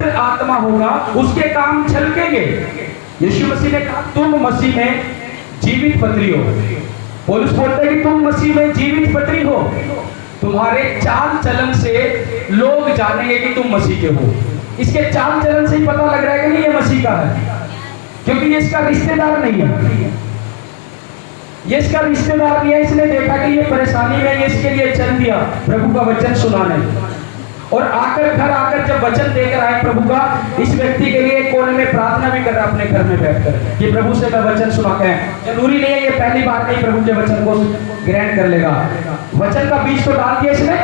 आत्मा होगा उसके काम छलकेंगे। यीशु मसीह ने कहा तुम मसीह में जीवित पत्री हो। पौलुस बोलते हैं कि तुम मसीह में जीवित पत्री हो। तुम्हारे चाल चलन से लोग जानेंगे कि तुम मसीह के हो। इसके चाल चलन से ही पता लग रहा है कि नहीं ये मसीह का है, क्योंकि ये इसका रिश्तेदार नहीं है। ये इसका रिश्तेदार नहीं है। इसने देखा कि ये परेशानी में, ये इसके लिए चल दिया प्रभु का वचन सुनाने, और आकर घर आकर जब वचन देकर आए प्रभु का, इस व्यक्ति के लिए कोने में प्रार्थना भी कर रहा अपने घर में बैठकर कि प्रभु से मैं वचन सुना के। जरूरी नहीं है ये पहली बार नहीं प्रभु के वचन को ग्रहण कर लेगा। वचन का बीज तो डाल दिया इसने,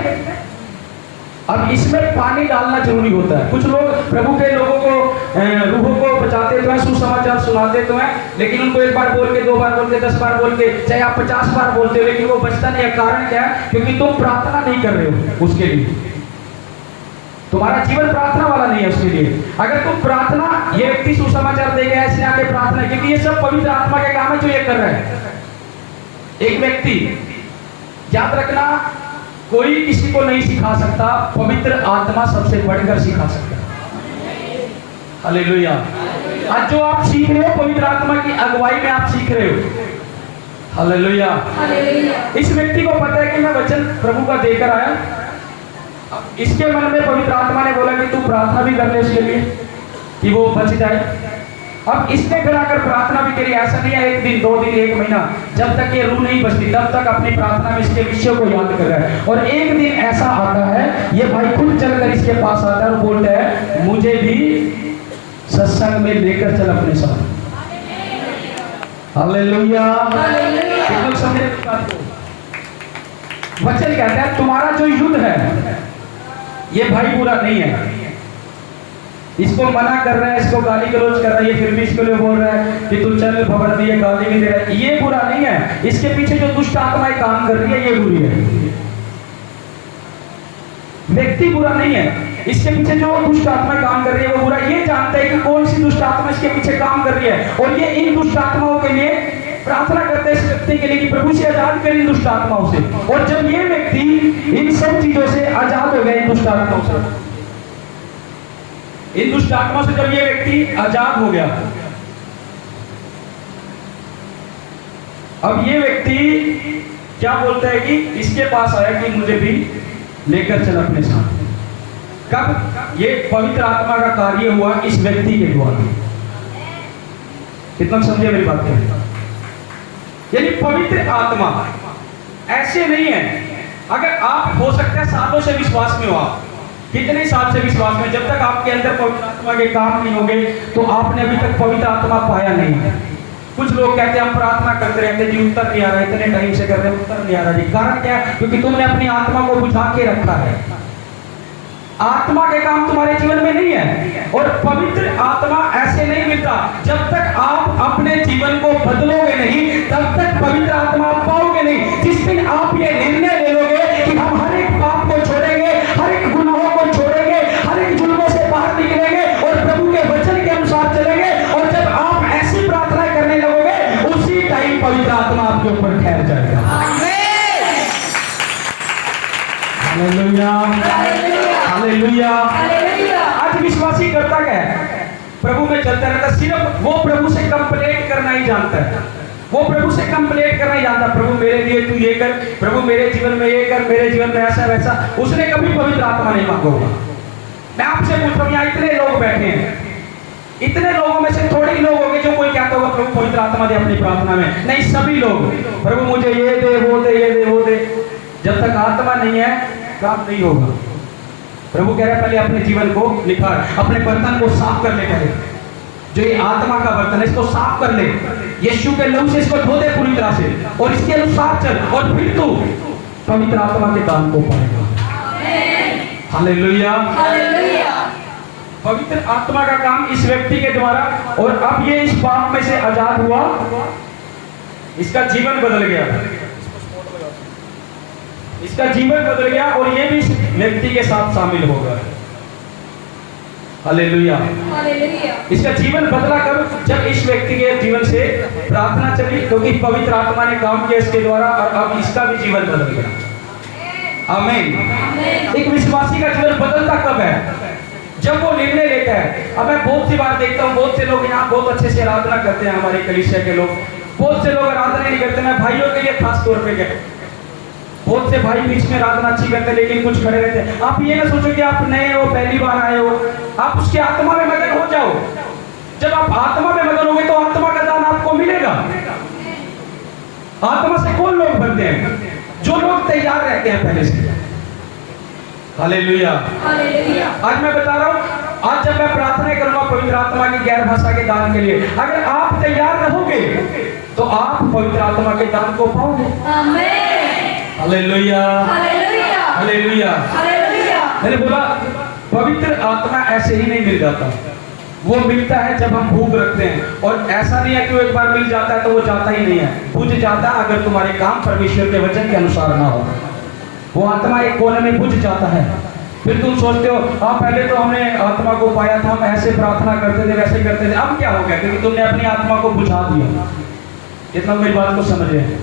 अब इसमें पानी डालना जरूरी होता है। कुछ लोग प्रभु के लोगों को, रूहों को बचाते तो हैं, सुसमाचार सुनाते तो हैं, लेकिन उनको एक बार बोल के, 2 बार बोल के, 10 बार बोल के, चाहे आप 50 बार बोलते हो, लेकिन वो बचता नहीं है। कारण क्या है? क्योंकि तुम प्रार्थना नहीं कर रहे हो उसके लिए। तुम्हारा जीवन प्रार्थना वाला नहीं है उसके लिए। अगर तुम प्रार्थना, ये व्यक्ति सुसमाचार दे गया इसने आके प्रार्थना, क्योंकि ये सब पवित्र आत्मा के काम है जो ये कर रहे हैं। एक व्यक्ति, याद रखना, कोई किसी को नहीं सिखा सकता, पवित्र आत्मा सबसे बढ़कर सिखा सकता है। हालेलुया। आज जो आप सीख रहे हो पवित्र आत्मा की अगुवाई में आप सीख रहे हो। हालेलुया। इस व्यक्ति को पता है कि मैं वचन प्रभु का देकर आया। इसके मन में पवित्र आत्मा ने बोला कि तू प्रार्थना भी कर ले उसके लिए कि वो बच जाए। अब इसने घर आकर प्रार्थना भी करी। ऐसा नहीं है 1 दिन 2 दिन 1 महीना, जब तक ये रूह नहीं बचती तब तक अपनी प्रार्थना में इसके विषयों को याद कर रहा है। और एक दिन ऐसा आता है, ये भाई खुद चलकर इसके पास आता है और बोलता है मुझे भी सत्संग में लेकर चल अपने साथ। हालेलुया। वचन कहता है तुम्हारा जो युद्ध है ये भाई बुरा नहीं है। इसको मना कर रहा है, इसको गाली गलौज कर रहा है, ये फिर भी इसके लिए बोल रहा है कि तू चल भवन दिए, गाली भी दे रहा है, ये बुरा नहीं है। इसके पीछे जो दुष्ट आत्माएं काम कर रही है ये बुरी है। व्यक्ति बुरा नहीं है, इसके पीछे जो दुष्ट आत्माएं काम कर रही है वो बुरा। ये जानता है कि कौन सी दुष्ट आत्मा इसके पीछे काम कर रही है, और ये इन दुष्ट आत्माओं के लिए प्रार्थना करते हैं इस व्यक्ति के लिए कि प्रभु से आजाद कर इन दुष्ट आत्माओं से। और जब ये व्यक्ति इन सब चीजों से आजाद हो गया, इन दुष्ट आत्माओं से, इन दुष्ट आत्माओं से जब ये व्यक्ति आजाद हो गया, अब ये व्यक्ति क्या बोलता है कि इसके पास आया कि मुझे भी लेकर चल अपने साथ। कब? ये पवित्र आत्मा का कार्य हुआ इस व्यक्ति के द्वारा। कितना समझे मेरी बात को? यानी पवित्र आत्मा ऐसे नहीं है। अगर आप हो सकता है सालों से विश्वास में हो, आप कितने साल से विश्वास में, जब तक आपके अंदर पवित्र आत्मा के काम नहीं होंगे तो आपने अभी तक पवित्र आत्मा पाया नहीं है। कुछ लोग कहते हैं हम प्रार्थना करते रहते जी, उत्तर नहीं आ रहा, इतने टाइम से कर रहे हैं उत्तर नहीं आ रहा जी। कारण क्या है? क्योंकि तुमने अपनी आत्मा को बुझा के रखा है। आत्मा के काम तुम्हारे जीवन में नहीं है, और पवित्र आत्मा ऐसे नहीं मिलता। जब तक आप अपने जीवन को बदलोगे नहीं तब तक पवित्र आत्मा आप पाओगे नहीं। जिस दिन आप ये निर्णय ले लोगे कि हम हर एक पाप को छोड़ेंगे, हर एक गुनाहों को छोड़ेंगे, हर एक जुल्मों से बाहर निकलेंगे और प्रभु के वचन के अनुसार चलेंगे, और जब आप ऐसी प्रार्थना करने लगोगे उसी टाइम पवित्र आत्मा आपके ऊपर ठहर जाएगा। हालेलुया। हालेलुया। आज विश्वासी करता क्या है? प्रभु में चलता रहता, सिर्फ वो प्रभु से कंप्लेंट करना ही जानता है। वो प्रभु से कंप्लेंट करना ही जानता, प्रभु मेरे लिए तू ये कर, प्रभु मेरे जीवन में ये कर, मेरे जीवन में ऐसा वैसा। उसने कभी पवित्र आत्मा नहीं मांगा होगा। मैं आपसे पूछ रहा हूं, यहाँ इतने लोग बैठे हैं, इतने लोगों में से थोड़े ही लोग होंगे जो कोई कहता होगा प्रभु पवित्र आत्मा दे अपनी प्रार्थना में। नहीं, सभी लोग प्रभु मुझे ये दे, वो दे, ये दे, वो दे। जब तक आत्मा नहीं है काम नहीं होगा। प्रभु कह रहे पहले अपने जीवन को निखार, अपने बर्तन को साफ कर ले। पहले जो ये आत्मा का बर्तन है इसको साफ कर ले, यीशु के लहू से इसको धो दे पूरी तरह से, और इसके अनुसार चल, और फिर तू पवित्र आत्मा के दान को पाएगा। हालेलुया। पवित्र आत्मा का काम इस व्यक्ति के द्वारा, और अब ये इस पाप में से आजाद हुआ, इसका जीवन बदल गया, इसका जीवन बदल गया, और ये भी इस व्यक्ति के साथ शामिल हो गया। हालेलुया। इसका जीवन बदला कब? जब इस व्यक्ति के जीवन से प्रार्थना चली, क्योंकि पवित्र आत्मा ने काम किया इसके द्वारा, और अब इसका भी जीवन बदल गया। आमीन। एक विश्वासी का जीवन बदलता कब है? जब वो निर्णय लेता अब मैं बहुत सी बार देखता हूँ, बहुत से लोग यहाँ बहुत अच्छे से आराधना करते हैं, हमारे कलीसिया के लोग। बहुत से लोग आराधना नहीं करते। मैं भाइयों के लिए खास तौर पे कहता हूं, बहुत से भाई बीच में आराधना अच्छी करते हैं लेकिन कुछ खड़े रहते हैं। आप ये ना सोचो कि आप नए हो, पहली बार आए हो, आप उसके आत्मा में मगन हो जाओ। जब आप आत्मा में मगन होगे तो आत्मा का दान आपको मिलेगा। आत्मा से कौन लोग बनते हैं? जो लोग तैयार रहते हैं पहले से। हालेलुया। आज मैं बता रहा हूं, आज जब मैं प्रार्थना करूंगा पवित्र आत्मा की गैर भाषा के दान के लिए, अगर आप तैयार रहोगे तो आप पवित्र आत्मा के दान को पाओगे। Hallelujah, hallelujah. मैंने बोला पवित्र आत्मा ऐसे ही नहीं मिल जाता, वो मिलता है जब हम भूख रखते हैं। और ऐसा नहीं है कि वो एक बार मिल जाता है तो वो जाता ही नहीं है, बुझ जाता है अगर तुम्हारे काम परमेश्वर के वचन के अनुसार ना हो। वो आत्मा एक कोने में बुझ जाता है। फिर तुम सोचते हो हाँ पहले तो हमने आत्मा को पाया था, हम ऐसे प्रार्थना करते थे, वैसे करते थे, अब क्या हो गया? क्योंकि तुमने अपनी आत्मा को बुझा दिया। कितना मेरी बात को समझ रहे हैं?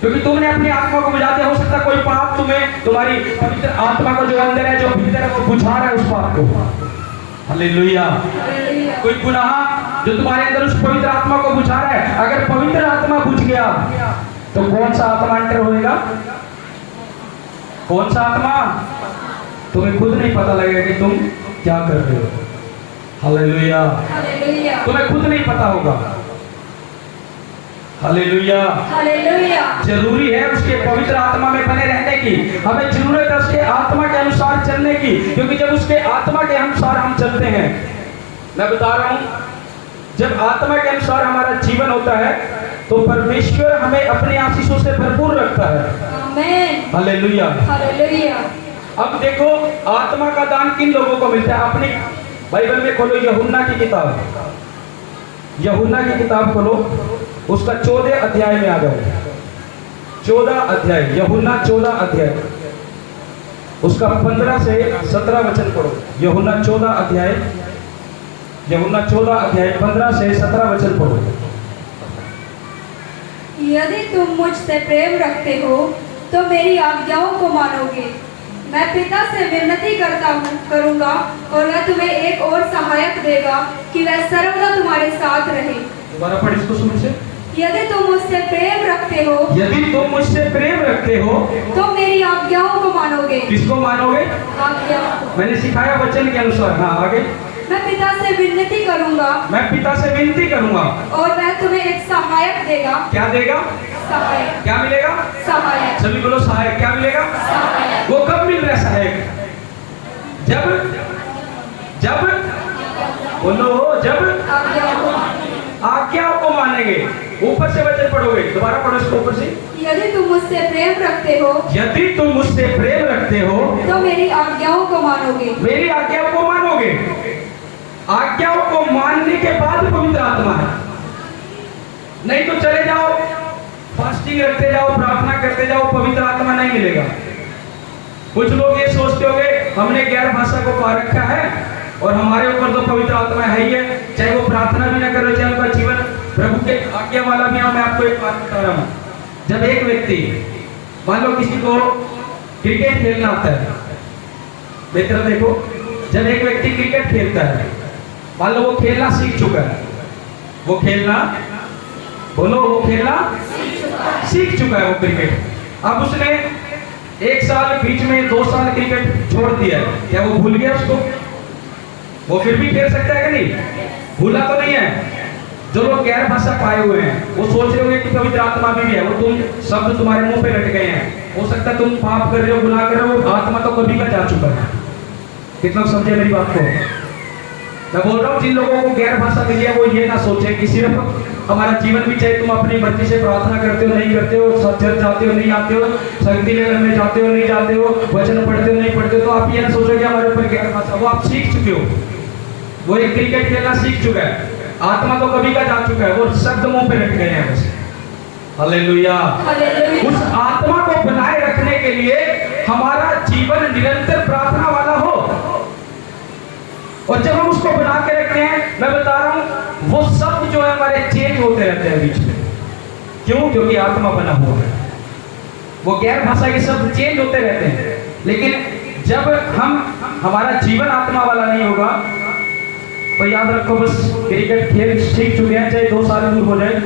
क्योंकि तुमने अपनी आत्मा को बुझा दिया। हो सकता कोई पाप तुम्हें, तुम्हारी पवित्र आत्मा को जो अंदर है, जो भीतर है, वो बुझा रहा है उस पाप को। हालेलुया। कोई गुनाह जो तुम्हारे अंदर उस पवित्र आत्मा को बुझा रहा है, अगर पवित्र आत्मा बुझ गया तो कौन सा आत्मा अंतर होएगा? कौन सा आत्मा? तुम्हें खुद नहीं पता लगेगा कि तुम क्या कर रहे हो। हालेलुया। तुम्हें खुद नहीं पता होगा। हालेलुया। जरूरी है उसके पवित्र आत्मा में बने रहने की। हमें जरूरत है उसके आत्मा के अनुसार चलने की, क्योंकि जब उसके आत्मा के अनुसार हम चलते हैं, मैं बता रहा हूं, जब आत्मा के अनुसार हमारा जीवन होता है तो परमेश्वर हमें अपने आशीषों से भरपूर रखता है। आमीन। हालेलुया। अब देखो आत्मा का दान किन लोगों को मिलता है? अपनी बाइबल में खोलो यूहन्ना की किताब, यूहन्ना की किताब खोलो, उसका 14 अध्याय में आ जाओ। 14 अध्याय, यूहन्ना 14 अध्याय, उसका 15 से 17 वचन पढ़ो। यूहन्ना 14 अध्याय, यूहन्ना 14 अध्याय 15 से 17 वचन पढ़ो। यदि तुम मुझसे प्रेम रखते हो तो मेरी आज्ञाओं को मानोगे। मैं पिता से विनती करूंगा और वह तुम्हें एक और सहायक देगा कि वह सर्वदा तुम्हारे साथ रहे। दोबारा पढ़ इसको सुन से। यदि तुम मुझसे प्रेम रखते हो, यदि तुम मुझसे प्रेम रखते हो तो मेरी आज्ञाओं को मानोगे। किसको मानोगे? आज्ञाओं को। मैंने सिखाया वचन के अनुसार। हाँ आगे। मैं पिता से विनती करूंगा, मैं पिता से विनती करूंगा और वह तुम्हें एक सहायक देगा। क्या देगा? सहायक। क्या मिलेगा? सहायक। सभी बोलो सहायक। क्या मिलेगा? सहायक। वो कब मिल रहा है सहायक? जब जब बोलो, जब आज्ञाओं को मानेंगे। ऊपर से वचन पढ़ोगे, दोबारा पढ़ो इसको ऊपर से। यदि तुम मुझसे प्रेम रखते हो, यदि तुम मुझसे प्रेम रखते हो तो मेरी आज्ञाओं को मानोगे। मेरी आज्ञाओं को मानोगे। आज्ञाओं को मानने के बाद पवित्र आत्मा है। नहीं तो चले जाओ, फास्टिंग रखते जाओ, प्रार्थना करते जाओ, पवित्र आत्मा नहीं मिलेगा। कुछ लोग ये सोचते होंगे हमने गैर भाषा को पा रखा है और हमारे ऊपर तो पवित्र आत्मा है ही है, चाहे वो प्रार्थना भी ना करो, चाहे उनका जीवन प्रभु के आज्ञा वाला भी हो। मैं आपको एक बात बता रहा हूँ, जब एक व्यक्ति, मान लो किसी को क्रिकेट खेलना आता है, मित्र देखो, जब एक व्यक्ति क्रिकेट खेलता है, मान लो वो खेलना सीख चुका है, वो खेलना, बोलो, वो खेलना सीख चुका है वो क्रिकेट। अब उसने 1 साल बीच में 2 साल क्रिकेट छोड़ दिया है, क्या वो भूल गया उसको? वो फिर भी खेल सकता है कि नहीं? भूला तो नहीं है। जो लोग गैर भाषा पाए हुए हैं वो सोच रहे होंगे कि पवित्र आत्मा भी है, वो तुम शब्द तुम्हारे मुंह पे रट गए हैं। हो सकता है तुम पाप कर रहे हो, गुनाह कर रहे हो, आत्मा तो कभी का जा चुका है। कितना समझे मेरी बात को? मैं बोल रहा हूँ जिन लोगों को गैर भाषा मिली है वो ये ना सोचे कि सिर्फ हमारा जीवन भी चाहे तुम अपनी मर्जी से प्रार्थना करते हो नहीं करते हो, चर्च जाते हो नहीं आते हो, संगति लेवल में जाते हो नहीं जाते हो, वचन पढ़ते हो नहीं पढ़ते हो, तो आप ये ना सोचो कि हमारे ऊपर गैर भाषा, वो आप सीख चुके हो। वो एक क्रिकेट खेलना सीख चुका है, आत्मा तो कभी का जा चुका है, वो शब्द मुंह पे रट गए हैं बस। हालेलुया। उस आत्मा को बनाए रखने के लिए हमारा जीवन निरंतर प्रार्थना वाला हो, और जब हम उसको बना के रखते हैं, मैं बता रहा हूं वो शब्द जो है हमारे चेंज होते रहते हैं बीच में। क्यों? क्योंकि आत्मा बना हुआ है। वो गैर भाषा के शब्द चेंज होते रहते हैं, लेकिन जब हमारा जीवन आत्मा वाला नहीं होगा याद रखो, बस क्रिकेट खेल सीख चुके हैं, चाहे 2 साल दूर हो जाए,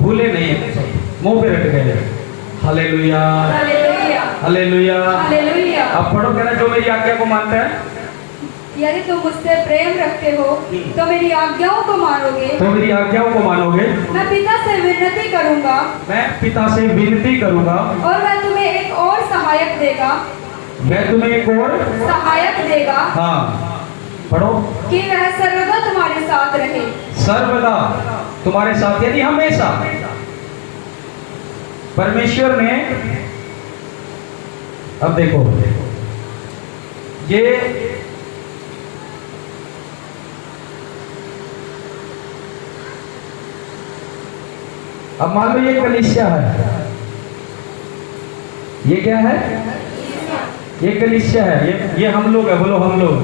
भूले नहीं है, मुंह पे रट गए। Hallelujah, hallelujah, hallelujah. हालेलुया। अब पढ़ो, कहना जो मेरी आज्ञा को मानता है, यदि तुम मुझसे प्रेम रखते हो तो मेरी आज्ञाओं को मानोगे, तो मेरी आज्ञाओं को मानोगे, मैं पिता से विनती करूंगा मैं पिता से विनती करूंगा, और वह तुम्हें एक और सहायक देगा, मैं तुम्हें एक और, सहायक देगा, हाँ पढ़ो, कि वह सर्वदा तुम्हारे साथ रहे। सर्वदा तुम्हारे साथ, यानी हमेशा। परमेश्वर ने, अब देखो ये अब मान लो ये कलीसिया है, ये क्या है, ये कलीसिया है, ये हम लोग है, बोलो हम लोग,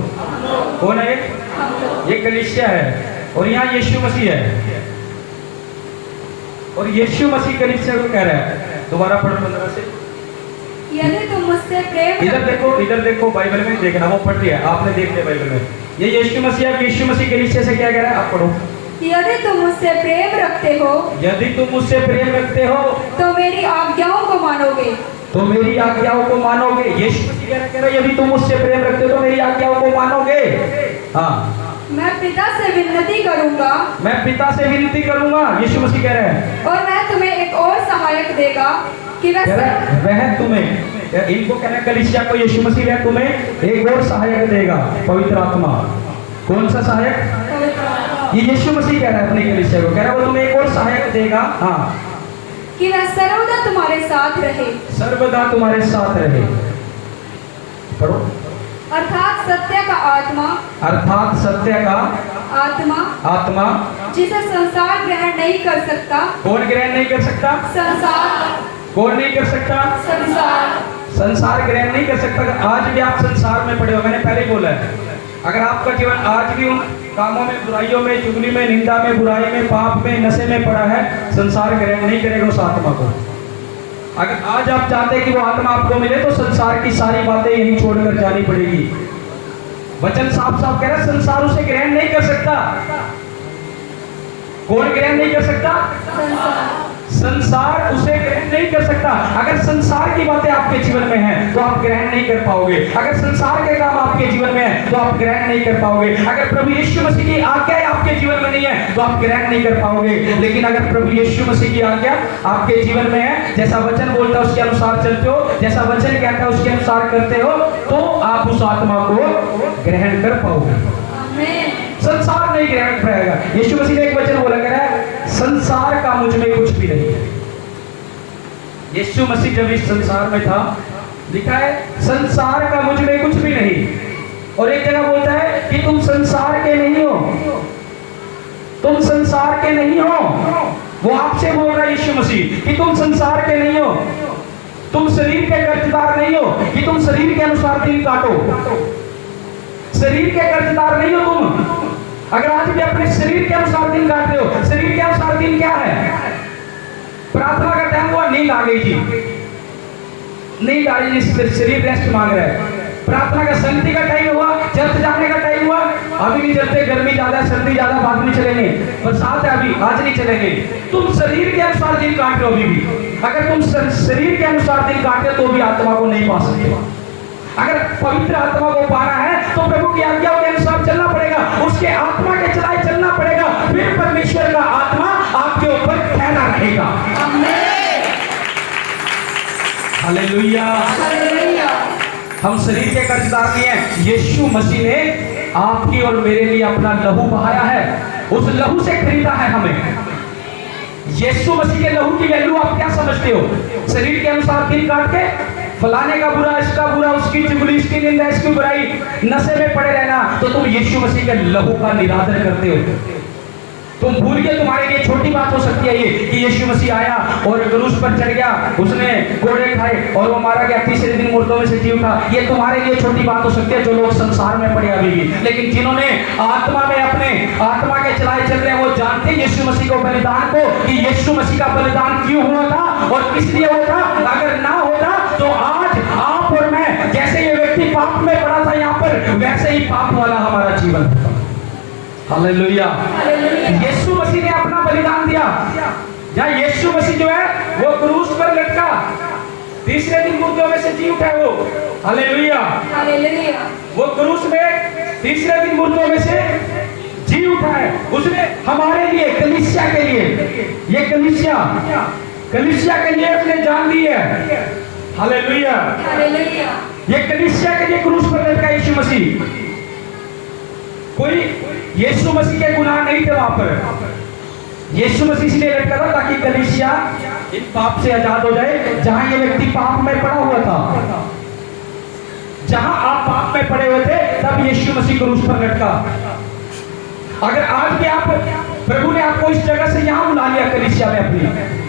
कौन है ये कलीसिया है, और यहाँ यीशु मसीह है, और यीशु मसीह कलीसिया को कह रहा है, दोबारा पढ़ो 15 से। यदि तुम मुझसे प्रेम इधर देखो बाइबल में देखना, वो पढ़ लिया आपने, देख लिया बाइबल में, ये यीशु मसीह है, यीशु मसीह कलीसिया से क्या कह रहा है, आप पढ़ो। यदि तुम मुझसे प्रेम रखते हो, यदि तुम मुझसे प्रेम रखते हो तो मेरी आज्ञाओं को मानोगे, तो मेरी आज्ञाओं को मानोगे। यीशु मसीह कह रहा है यदि तुम मुझसे प्रेम रखते हो तो मेरी आज्ञाओं को मानोगे। हाँ, मैं पिता से विनती करूंगा, मैं पिता से विनती करूंगा, यीशु मसीह कह रहे हैं, और वह तुम्हें एक और सहायक देगा, कि कह रहा है वह तुम्हें, इनको कहना है कलीसिया को, यीशु मसीह वह तुम्हें एक और सहायक देगा, पवित्र आत्मा। कौन सा सहायक, ये यीशु मसीह कह रहा है अपनी कलीसिया को, कह रहा है वो तुम्हें एक और सहायक देगा, हाँ, कि वह सर्वदा तुम्हारे साथ रहे, सर्वदा तुम्हारे साथ रहे। पढ़ो, अर्थात सत्य का आत्मा, अर्थात सत्य का आत्मा, आत्मा, जिसे संसार ग्रहण नहीं कर सकता। कौन ग्रहण नहीं कर सकता, संसार, कौन नहीं कर सकता, संसार, संसार ग्रहण नहीं कर सकता। आज भी आप संसार में पड़े हो, मैंने पहले ही बोला है, अगर आपका जीवन आज भी उन कामों में, बुराइयों में, चुगली में, निंदा में, बुराई में, पाप में, नशे में पड़ा है, संसार ग्रहण नहीं करेगा उस आत्मा को। अगर आज आप चाहते हैं कि वो आत्मा आपको मिले तो संसार की सारी बातें यहीं छोड़कर जानी पड़ेगी। वचन साफ साफ कह रहा है संसार उसे ग्रहण नहीं कर सकता। कौन ग्रहण नहीं कर सकता, संसार, संसार उसे ग्रहण नहीं कर सकता। अगर संसार की बातें आपके जीवन में हैं तो आप ग्रहण नहीं कर पाओगे। अगर संसार के काम आपके जीवन में हैं तो आप ग्रहण नहीं कर पाओगे। अगर प्रभु यीशु मसीह की आज्ञा आपके जीवन में नहीं है तो आप ग्रहण नहीं कर पाओगे। लेकिन अगर प्रभु यीशु मसीह की आज्ञा आपके जीवन में है, जैसा वचन बोलता है उसके अनुसार चलते हो, जैसा वचन कहता है उसके अनुसार करते हो, तो आप उस आत्मा को ग्रहण कर पाओगे। आमीन। संसार नहीं ग्रहण कर पाएगा। यीशु मसीह ने एक वचन बोला, कह रहा है संसार का मुझ में कुछ भी नहीं है। यीशु मसीह जब इस संसार में था, लिखा है संसार का मुझ में कुछ भी नहीं। और एक जगह बोलता है कि तुम संसार के नहीं हो, तुम संसार के नहीं हो। वो आपसे बोल रहा है यीशु मसीह कि तुम संसार के नहीं हो, तुम शरीर के कर्जदार नहीं हो कि तुम शरीर के अनुसार दिन काटो। शरीर के कर्जदार नहीं हो तुम। अगर आज भी अपने शरीर के अनुसार दिन काट रहे हो, शरीर के अनुसार दिन क्या है? प्रार्थना का टाइम हुआ, नींद आ गई थी, नींद आ गई, शरीर रेस्ट मांग रहा है। प्रार्थना का संगति का टाइम हुआ, चर्च जाने का टाइम हुआ, अभी नहीं चलते, गर्मी ज्यादा, सर्दी ज्यादा, बाद में चलेंगे, बरसात है अभी, आज नहीं चलेंगे। तुम शरीर के अनुसार दिन काट रहे हो अभी भी। अगर तुम शरीर के अनुसार दिन काटे तो भी आत्मा को नहीं पा सकते। अगर पवित्र आत्मा को पाना है तो प्रभु की आज्ञाओं के अनुसार चलना पड़ेगा, उसके आत्मा के चलाए चलना पड़ेगा, फिर परमेश्वर का आत्मा आपके ऊपर ठहरा रहेगा। हालेलुया। हालेलुया। हम शरीर के कर्जदार नहीं हैं। यीशु मसीह ने आपकी और मेरे लिए अपना लहू बहाया है, उस लहू से खरीदा है हमें। यीशु मसीह के लहू की वैल्यू आप क्या समझते हो? शरीर के अनुसार दिन काट के फलाने का बुरा, इसका बुरा, उसकी चुगली, इसकी निंदा, इसकी बुराई, नशे में पड़े रहना, तो तुम यीशु मसीह के लहू का निरादर करते हो। तुम भूल गए, तुम्हारे लिए छोटी बात हो सकती है ये कि यीशु मसीह आया और क्रूस पर चढ़ गया, उसने कोड़े खाए और वो मारा गया, तीसरे दिन मुर्दों में से जी उठा। ये तुम्हारे लिए छोटी बात हो सकती है जो लोग संसार में पड़े अभी भी। लेकिन जिन्होंने आत्मा में अपने आत्मा के चलाए चल रहे हैं, वो जानते हैं यीशु मसीह को, बलिदान को, कि यीशु मसीह का बलिदान क्यों हुआ था और किस लिए हुआ था। अगर ना होता तो आज आप और मैं, जैसे ये व्यक्ति पाप में पड़ा था यहाँ पर, वैसे ही पाप वाला हमारा जीवन होता। हालेलुया। हालेलुया। यीशु मसीह ने अपना बलिदान दिया। जहाँ यीशु मसीह जो है वो क्रूस पर लटका, तीसरे दिन मुर्दों में से जी उठा वो। हालेलुया। हालेलुया। वो क्रूस में तीसरे दिन मुर्दों में से जी उठा है। उसने हमारे लिए, कलीसिया के लिए, ये कलीसिया के लिए उसने जान दी है। हालेलुया। हालेलुया। ये कलीसिया के लिए क्रूस पर लटका यीशु मसीह। कोई यीशु मसीह के गुनाह नहीं थे वहां पर। यीशु मसीह इसलिए लटका था ताकि कलीसिया इन पाप से आजाद हो जाए। जहां ये व्यक्ति पाप में पड़ा हुआ था, जहां आप पाप में पड़े हुए थे, तब यीशु मसीह क्रूस पर लटका। अगर आज भी आप, प्रभु ने आपको इस जगह से यहां बुला लिया, कलीसिया में अपनी,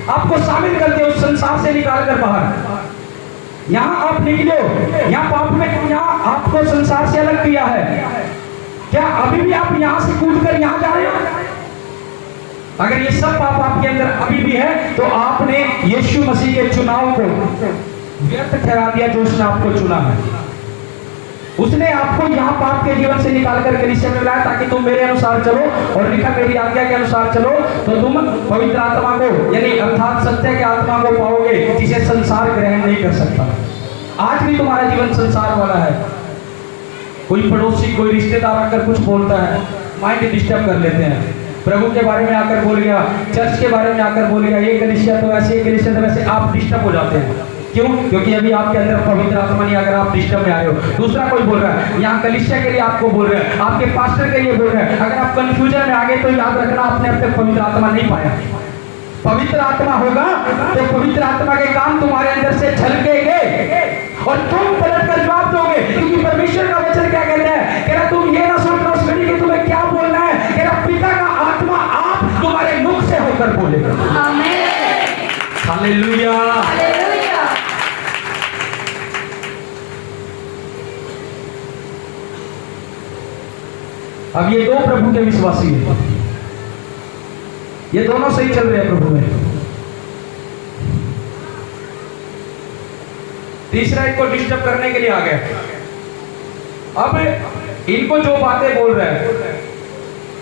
आपको शामिल कर दिया, उस संसार से निकाल कर बाहर, यहां आप निकले हो, यहां पाप में, यहां आपको संसार से अलग किया है। क्या अभी भी आप यहां से कूद कर यहां जा रहे हो? अगर ये सब पाप आपके अंदर अभी भी है, तो आपने यीशु मसीह के चुनाव को व्यर्थ ठहरा दिया, जो उसने आपको चुना है। उसने आपको यहाँ पाप के जीवन से निकालकर कलीसिया में लाया ताकि तुम मेरे अनुसार चलो, और लिखा मेरी आज्ञा के अनुसार चलो, तो तुम पवित्र आत्मा को, यानी अर्थात सत्य के आत्मा को पाओगे, जिसे संसार ग्रहण नहीं कर सकता। आज भी तुम्हारा जीवन संसार वाला है। कोई पड़ोसी, कोई रिश्तेदार आकर कुछ बोलता है, माइंड डिस्टर्ब कर लेते हैं। प्रभु के बारे में आकर बोल गया, चर्च के बारे में आकर बोल गया, ये कलीसिया तो ऐसे, ये कलीसिया तो वैसे, आप डिस्टर्ब हो जाते हैं। क्यों? क्योंकि अभी आपके अंदर पवित्र आत्मा नहीं, अगर आप डिस्टर्ब में आए हो। दूसरा कोई बोल रहा है, यहाँ कलीसिया के लिए आपको बोल रहा है, आपके पास्टर के लिए बोल रहा है। अगर आप कंफ्यूजन में आ गए, तो याद रखना, आपने अब तक पवित्र आत्मा नहीं पाया। पवित्र आत्मा होगा तो पवित्र आत्मा के काम तुम्हारे अंदर से झलकेंगे और तुम पलट कर जवाब दोगे। क्योंकि परमेश्वर का वचन क्या कहता है? कह रहा तुम ये ना सोचना उस घड़ी कि तुम्हें क्या बोलना है। कह रहा पिता का आत्मा आप तुम्हारे मुख से होकर बोलेगा। आमीन। हालेलुया। हालेलुया। अब ये दो प्रभु के विश्वासी हैं, ये दोनों सही चल रहे हैं प्रभु में। तीसरा इनको डिस्टर्ब करने के लिए आ गए। अब इनको जो बातें बोल रहे हैं,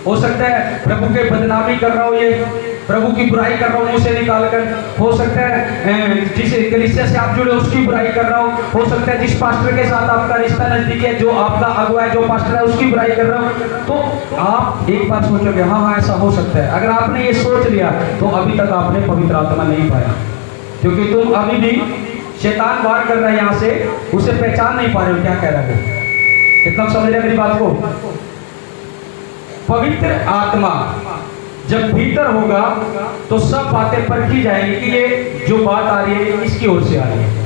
हो सकता है प्रभु के बदनामी कर रहा हूं, ये प्रभु की बुराई कर रहा हूं मुंह से निकाल कर, हो सकता है जिस कलीसिया से आप जुड़े उसकी बुराई कर रहा हूं, हो सकता है जिस पास्टर के साथ आपका रिश्ता नजदीक है, जो आपका अगुवा है, जो पास्टर है, उसकी बुराई कर रहा हूं। तो आप एक बात सोचोगे, हाँ ऐसा हो सकता है। अगर आपने ये सोच लिया तो अभी तक आपने पवित्र आत्मा नहीं पाया, क्योंकि तुम अभी भी शैतान वार कर रहा है यहाँ से, उसे पहचान नहीं पा रहे हो क्या कह रहा है। कितना समझ रहे मेरी बात को? पवित्र आत्मा जब भीतर होगा तो सब बातें परखी जाएंगी कि ये जो बात आ रही है ये किसकी ओर से आ रही है।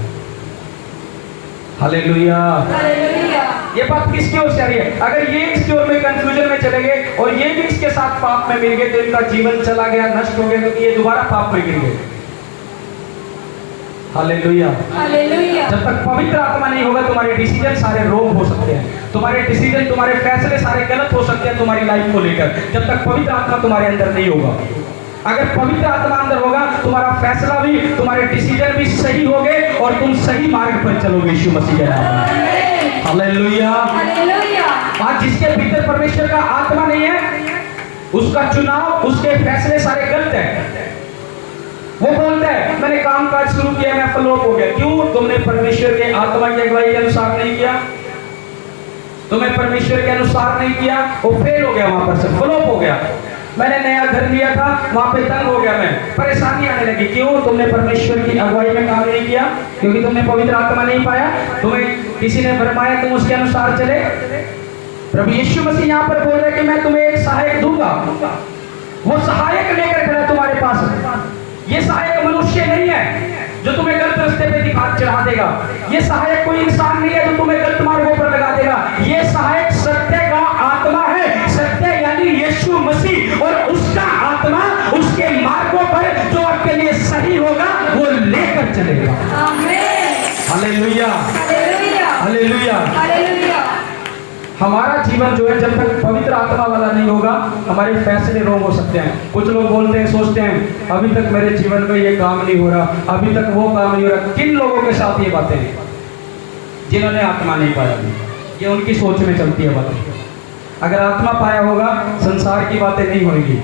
हालेलुया। हालेलुया। ये बात किसकी ओर से आ रही है? अगर ये इसकी ओर में कंफ्यूजन में चले गए और ये भी इसके साथ पाप में मिल गए, तो इनका जीवन चला गया, नष्ट हो गया, क्योंकि ये दोबारा पाप में गिर गए। हालेलुया। हालेलुया। जब तक पवित्र आत्मा नहीं होगा, तुम्हारे डिसीजन सारे रोंग हो सकते हैं, तुम्हारे डिसीजन, तुम्हारे फैसले सारे गलत हो सकते हैं तुम्हारी लाइफ को लेकर, जब तक पवित्र आत्मा तुम्हारे अंदर नहीं होगा। अगर पवित्र आत्मा अंदर होगा, तुम्हारा फैसला भी, तुम्हारे डिसीजन भी सही होंगे और तुम सही मार्ग पर चलोगे यीशु मसीह के नाम में। हालेलुया। हालेलुया। आज जिसके भीतर परमेश्वर का आत्मा नहीं है, उसका चुनाव, उसके फैसले सारे गलत हैं। वो बोलता है मैंने काम काज शुरू किया, मैं फ्लॉप हो गया। क्यों? तुमने परमेश्वर के आत्मा की अगुवाई के अनुसार नहीं किया, तुम्हें परमेश्वर के अनुसार नहीं किया, वो फेल हो गया, वहां पर से फ्लॉप हो गया। मैंने नया घर लिया था, वहां पे तंग हो गया, मैं परेशानी आने लगी। क्यों? तुमने परमेश्वर की अगुवाई में काम नहीं किया, क्योंकि तुमने पवित्र आत्मा नहीं पाया, तुम्हें किसी ने फरमाया तुम उसके अनुसार चले। प्रभु यीशु मसीह यहाँ पर बोल रहे कि मैं तुम्हें एक सहायक दूंगा। वो सहायक लेकर खड़ा तुम्हारे पास। ये सहायक मनुष्य नहीं है जो तुम्हें गलत रास्ते पे दिखा चढ़ा देगा। ये सहायक कोई इंसान नहीं है जो तुम्हें गलत मार्गों पर लगा देगा। ये सहायक सत्य का आत्मा है। सत्य यानी यीशु मसीह, और उसका आत्मा उसके मार्गों पर जो आपके लिए सही होगा वो लेकर चलेगा। आमीन। हालेलुया। हालेलुया। हालेलुया। हालेलुया। हमारा जीवन जो है जब तक पवित्र आत्मा वाला नहीं होगा, हमारे फैसले रोंग हो सकते हैं। कुछ लोग बोलते हैं, सोचते हैं अभी तक मेरे जीवन में ये काम नहीं हो रहा, अभी तक वो काम नहीं हो रहा। किन लोगों के साथ ये बातें हैं? जिन्होंने आत्मा नहीं पाया, ये उनकी सोच में चलती है बातें। अगर आत्मा पाया होगा संसार की बातें नहीं होंगी,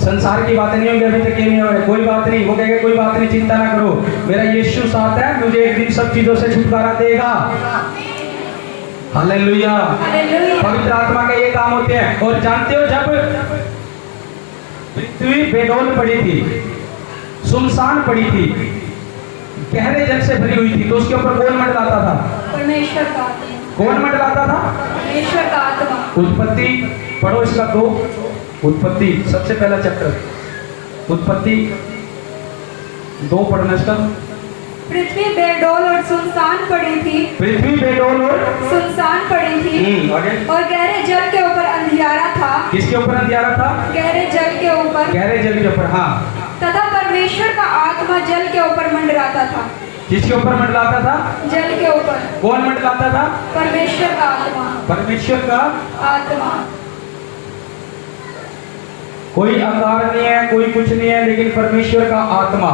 संसार की बातें नहीं होंगी। अभी तक ये नहीं हो रहा, कोई बात नहीं, वो कहेगा कोई बात नहीं, चिंता ना करो, मेरा यीशु साथ है, मुझे एक दिन सब चीजों से छुटकारा देगा। हालेलुया। हालेलुया। पवित्र आत्मा के ये काम होते हैं। और जानते हो जब पृथ्वी बेडौल पड़ी थी, सुनसान पड़ी थी, गहरे जल से भरी हुई थी, तो उसके ऊपर कौन मंडलाता था? परमेश्वर का आत्मा। कौन मंडलाता था? परमेश्वर का आत्मा। उत्पत्ति पढ़ो इसका 2, उत्पत्ति सबसे पहला चैप्टर, उत्पत्ति 2 पढ़ना इसका। पृथ्वी बेडौल और सुनसान पड़ी थी। पृथ्वी बेडौल और सुनसान पड़ी थी आगे। और गहरे जल के ऊपर अंधियारा था। किसके ऊपर अंधियारा था? गहरे जल के ऊपर। गहरे जल के ऊपर, हाँ। तथा परमेश्वर का आत्मा जल के ऊपर मंडराता था। किसके ऊपर मंडलाता था? जल के ऊपर। कौन मंडलाता था? परमेश्वर का आत्मा। परमेश्वर का आत्मा। कोई आकार नहीं है, कोई कुछ नहीं है, लेकिन परमेश्वर का आत्मा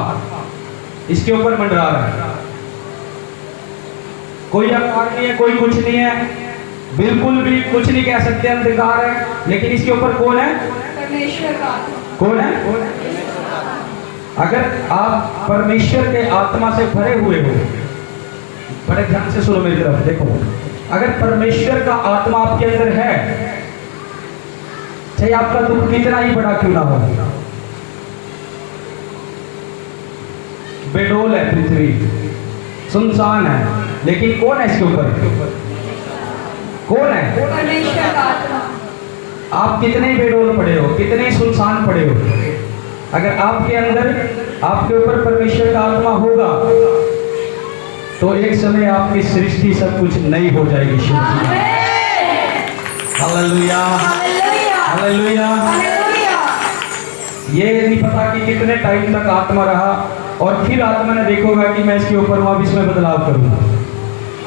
इसके ऊपर मंडरा रहा है। कोई आकार नहीं है, कोई कुछ नहीं है, बिल्कुल भी कुछ नहीं कह सकते, अंधकार है, लेकिन इसके ऊपर कौन है? परमेश्वर का आत्मा। कौन है? अगर आप परमेश्वर के आत्मा से भरे हुए हो, बड़े ध्यान से सुनो मेरी तरफ देखो, अगर परमेश्वर का आत्मा आपके अंदर है, चाहे आपका दुख कितना ही बड़ा क्यों ना हो, बेडौल है पृथ्वी, सुनसान है, लेकिन कौन है इसके ऊपर? कौन है? परमेश्वर का आत्मा। आप कितने बेडौल पड़े हो, कितने सुनसान पड़े हो, अगर आपके अंदर, आपके ऊपर परमेश्वर का आत्मा होगा, तो एक समय आपकी सृष्टि सब कुछ नई हो जाएगी। Hallelujah, hallelujah. ये नहीं पता कि कितने टाइम तक आत्मा रहा, और फिर आत्मा ने देखोगा कि मैं इसके ऊपर हूँ, अब इसमें बदलाव करूँ।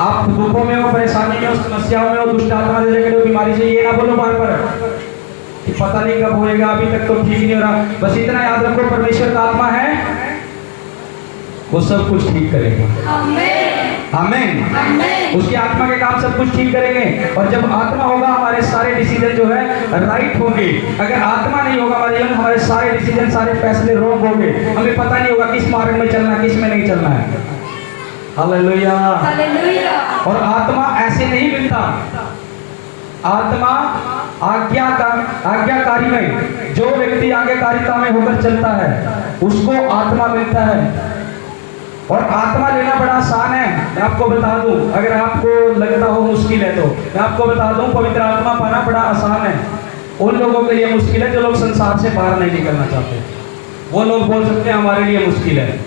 आप दुखों में हो, परेशानी में हो, समस्याओं में हो, दुष्ट आत्मा से जकड़े हो, बीमारी से, ये ना बोलो बार बार कि पता नहीं कब होएगा, अभी तक तो ठीक नहीं हो रहा। बस इतना याद रखो, परमेश्वर का आत्मा है, वो सब कुछ ठीक करेगा। आमीन। उसकी आत्मा के काम सब कुछ ठीक करेंगे। और जब आत्मा होगा, हमारे सारे डिसीजन जो है राइट होंगे। अगर आत्मा नहीं होगा हमारे सारे डिसीजन, सारे फैसले रॉन्ग होंगे। हमें पता नहीं होगा किस मार्ग में चलना है, किस में नहीं चलना है। हालेलुया। और आत्मा ऐसे नहीं मिलता, आत्मा आज्ञाकारी में, जो व्यक्ति आज्ञाकारिता में होकर चलता है उसको आत्मा मिलता है। और आत्मा लेना बड़ा आसान है। मैं आपको बता दूं, अगर आपको लगता हो मुश्किल है तो मैं आपको बता दूं, पवित्र आत्मा पाना बड़ा आसान है। उन लोगों के लिए मुश्किल है जो लोग संसार से बाहर नहीं निकलना चाहते। वो लोग बोल सकते हैं हमारे लिए मुश्किल है,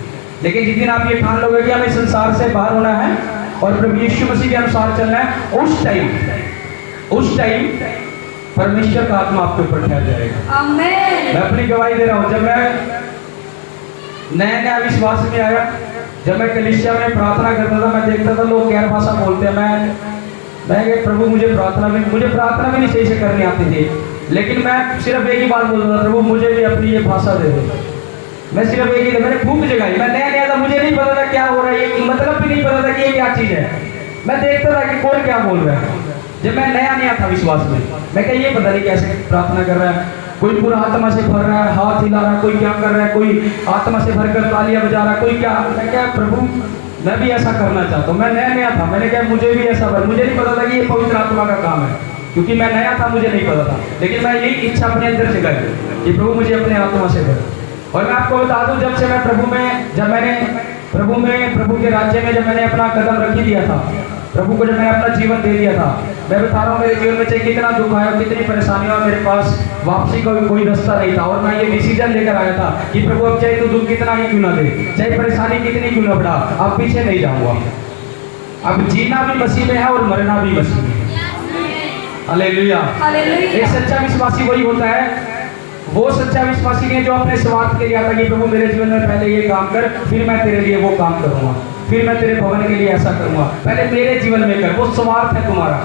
लेकिन जिस दिन आप ये ठान लोगे कि हमें संसार से बाहर होना है और प्रभु यीशु मसीह के अनुसार चलना है, उस टाइम परमेश्वर का आत्मा आपके ऊपर ठहर जाएगा। आमीन। मैं अपनी गवाही दे रहा हूँ। जब मैं नया विश्वास में आया, जब मैं कलीसिया में प्रार्थना करता था, मैं देखता था लोग गैर भाषा बोलते हैं। मैं प्रभु मुझे प्रार्थना भी नहीं सही से करनी आती थी, लेकिन मैं सिर्फ एक ही बात बोलता था, प्रभु मुझे भी अपनी ये भाषा दे दे। मैं सिर्फ एक ही, मैंने खूब जगाई। मैं नया था, मुझे नहीं पता था क्या हो रहा है, ये मतलब भी नहीं पता था कि ये क्या चीज़ है। मैं देखता था कि कौन क्या बोल रहा है। जब मैं नया था विश्वास में, मैं क्या ये पता नहीं कैसे प्रार्थना कर रहा है, कोई पूरा आत्मा से भर रहा है, हाथ हिला रहा है, कोई क्या कर रहा है, कोई आत्मा से भरकर तालियां बजा रहा है, कोई क्या। मैं क्या प्रभु मैं भी ऐसा करना चाहता हूँ। मैं नया था, मैंने कहा मुझे भी ऐसा भर। मुझे नहीं पता था कि ये पवित्र आत्मा का काम है, क्योंकि मैं नया था, मुझे नहीं पता था। लेकिन मैं यही इच्छा अपने अंदर से गई कि प्रभु मुझे अपने आत्मा से भर। और मैं आपको बता दूं, जब से मैं प्रभु के राज्य में जब मैंने अपना कदम रखी दिया था, प्रभु को जब मैंने अपना जीवन दे दिया था, मैं बता रहा हूँ मेरे जीवन में चाहे कितना दुख आया, कितनी परेशानियां, मेरे पास वापसी का कोई रास्ता नहीं था। और मैं ये डिसीजन लेकर आया था कि प्रभु अब चाहे तो दुख कितना ही क्यों ना दे, चाहे परेशानी कितनी क्यों ना बढ़ा, अब पीछे नहीं जाऊंगा। अब जीना भी मसीह में है और मरना भी मसीह में है। हालेलुया। एक सच्चा विश्वासी वही होता है, वो सच्चा विश्वासी नहीं है जो अपने स्वार्थ के लिए आता है कि प्रभु मेरे जीवन में पहले ये काम कर, फिर मैं तेरे लिए वो काम करूंगा, फिर मैं तेरे भवन के लिए ऐसा करूंगा, पहले मेरे जीवन में कर। वो स्वार्थ है तुम्हारा।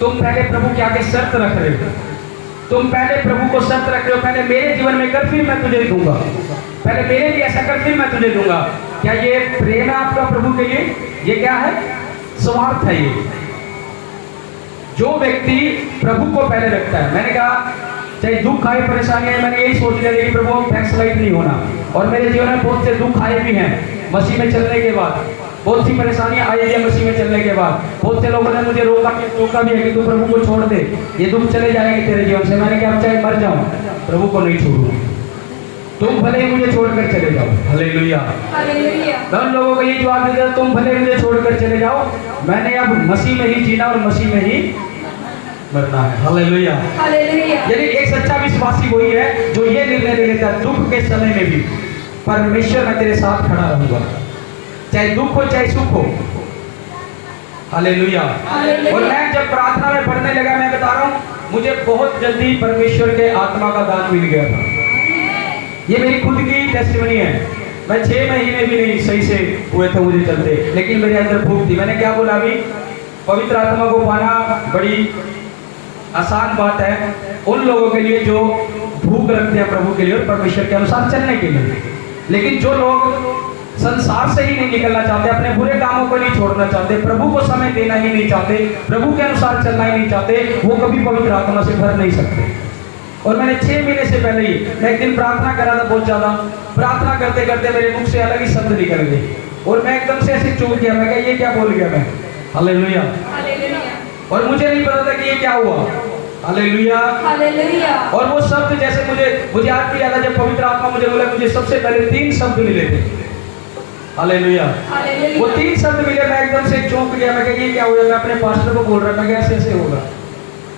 तुम पहले प्रभु के आगे शर्त रख रहे हो, तुम पहले प्रभु को शर्त रख रहे हो, पहले मेरे जीवन में कर, फिर मैं तुझे दूंगा, पहले मेरे लिए ऐसा कर, फिर मैं तुझे दूंगा। क्या ये प्रेम है आपका प्रभु के लिए? ये क्या है? स्वार्थ है ये। जो व्यक्ति प्रभु को पहले रखता है, मैंने कहा चाहे दुख आए परेशानी आए, मैंने यही सोच लिया कि प्रभु बैकस्लाइड नहीं होना। और मेरे जीवन में बहुत से दुख आए भी हैं मसीह में चलने के बाद, बहुत सी परेशानियां आई है मसीह में चलने के बाद। बहुत से लोगों ने मुझे रोका भी है कि तू प्रभु को छोड़ दे, ये दुख चले जाएंगे तेरे जीवन से। मैंने कहा चाहे मर जाऊं प्रभु को नहीं छोड़ूंगा, तुम भले ही मुझे छोड़कर चले जाओ। हालेलुया। मैं उन लोगों को ये जवाब देता, तुम भले मुझे छोड़कर चले जाओ, मैंने अब मसीह में ही जीना और मसीह में ही मरना है। हालेलुया। यानी एक सच्चा विश्वासी वही है जो ये निर्णय ले लेता है, दुख के समय में भी परमेश्वर मैं तेरे साथ खड़ा रहूंगा, चाहे दुख हो चाहे सुख हो। हालेलुया। और मैं जब प्रार्थना में पढ़ने लगा, मैं बता रहा हूँ, मुझे बहुत जल्दी परमेश्वर के आत्मा का दान मिल गया था। ये मेरी खुद की टेस्टिमनी है। मैं 6 महीने भी नहीं सही से हुए थे मुझे चलते, लेकिन मेरे अंदर भूख थी। मैंने क्या बोला, अभी पवित्र आत्मा को पाना बड़ी आसान बात है उन लोगों के लिए जो भूख रखते हैं प्रभु के लिए और परमेश्वर के अनुसार चलने के लिए। लेकिन जो लोग संसार से ही नहीं निकलना चाहते, अपने बुरे कामों को नहीं छोड़ना चाहते, प्रभु को समय देना ही नहीं चाहते, प्रभु के अनुसार चलना ही नहीं चाहते, वो कभी पवित्र आत्मा से भर नहीं सकते। और मैंने 6 महीने से पहले ही मैं एक दिन प्रार्थना करा था, बहुत ज्यादा प्रार्थना करते करते मेरे मुख से अलग ही शब्द निकल गए और मैं एकदम से ऐसे चूक गया। मैं क्या ये क्या बोल गया मैं? हालेलुया। और मुझे नहीं पता था कि ये क्या हुआ। हालेलुया। और वो शब्द जैसे मुझे आज भी याद है, जब पवित्र आत्मा मुझे बोला, मुझे सबसे पहले 3 शब्द मिले थे। हालेलुया। वो 3 शब्द मिले, मैं एकदम से चौंक गया। मैं क्या ये क्या हुआ? मैं अपने पास्टर को बोल रहा, मैं कैसे ऐसे होगा।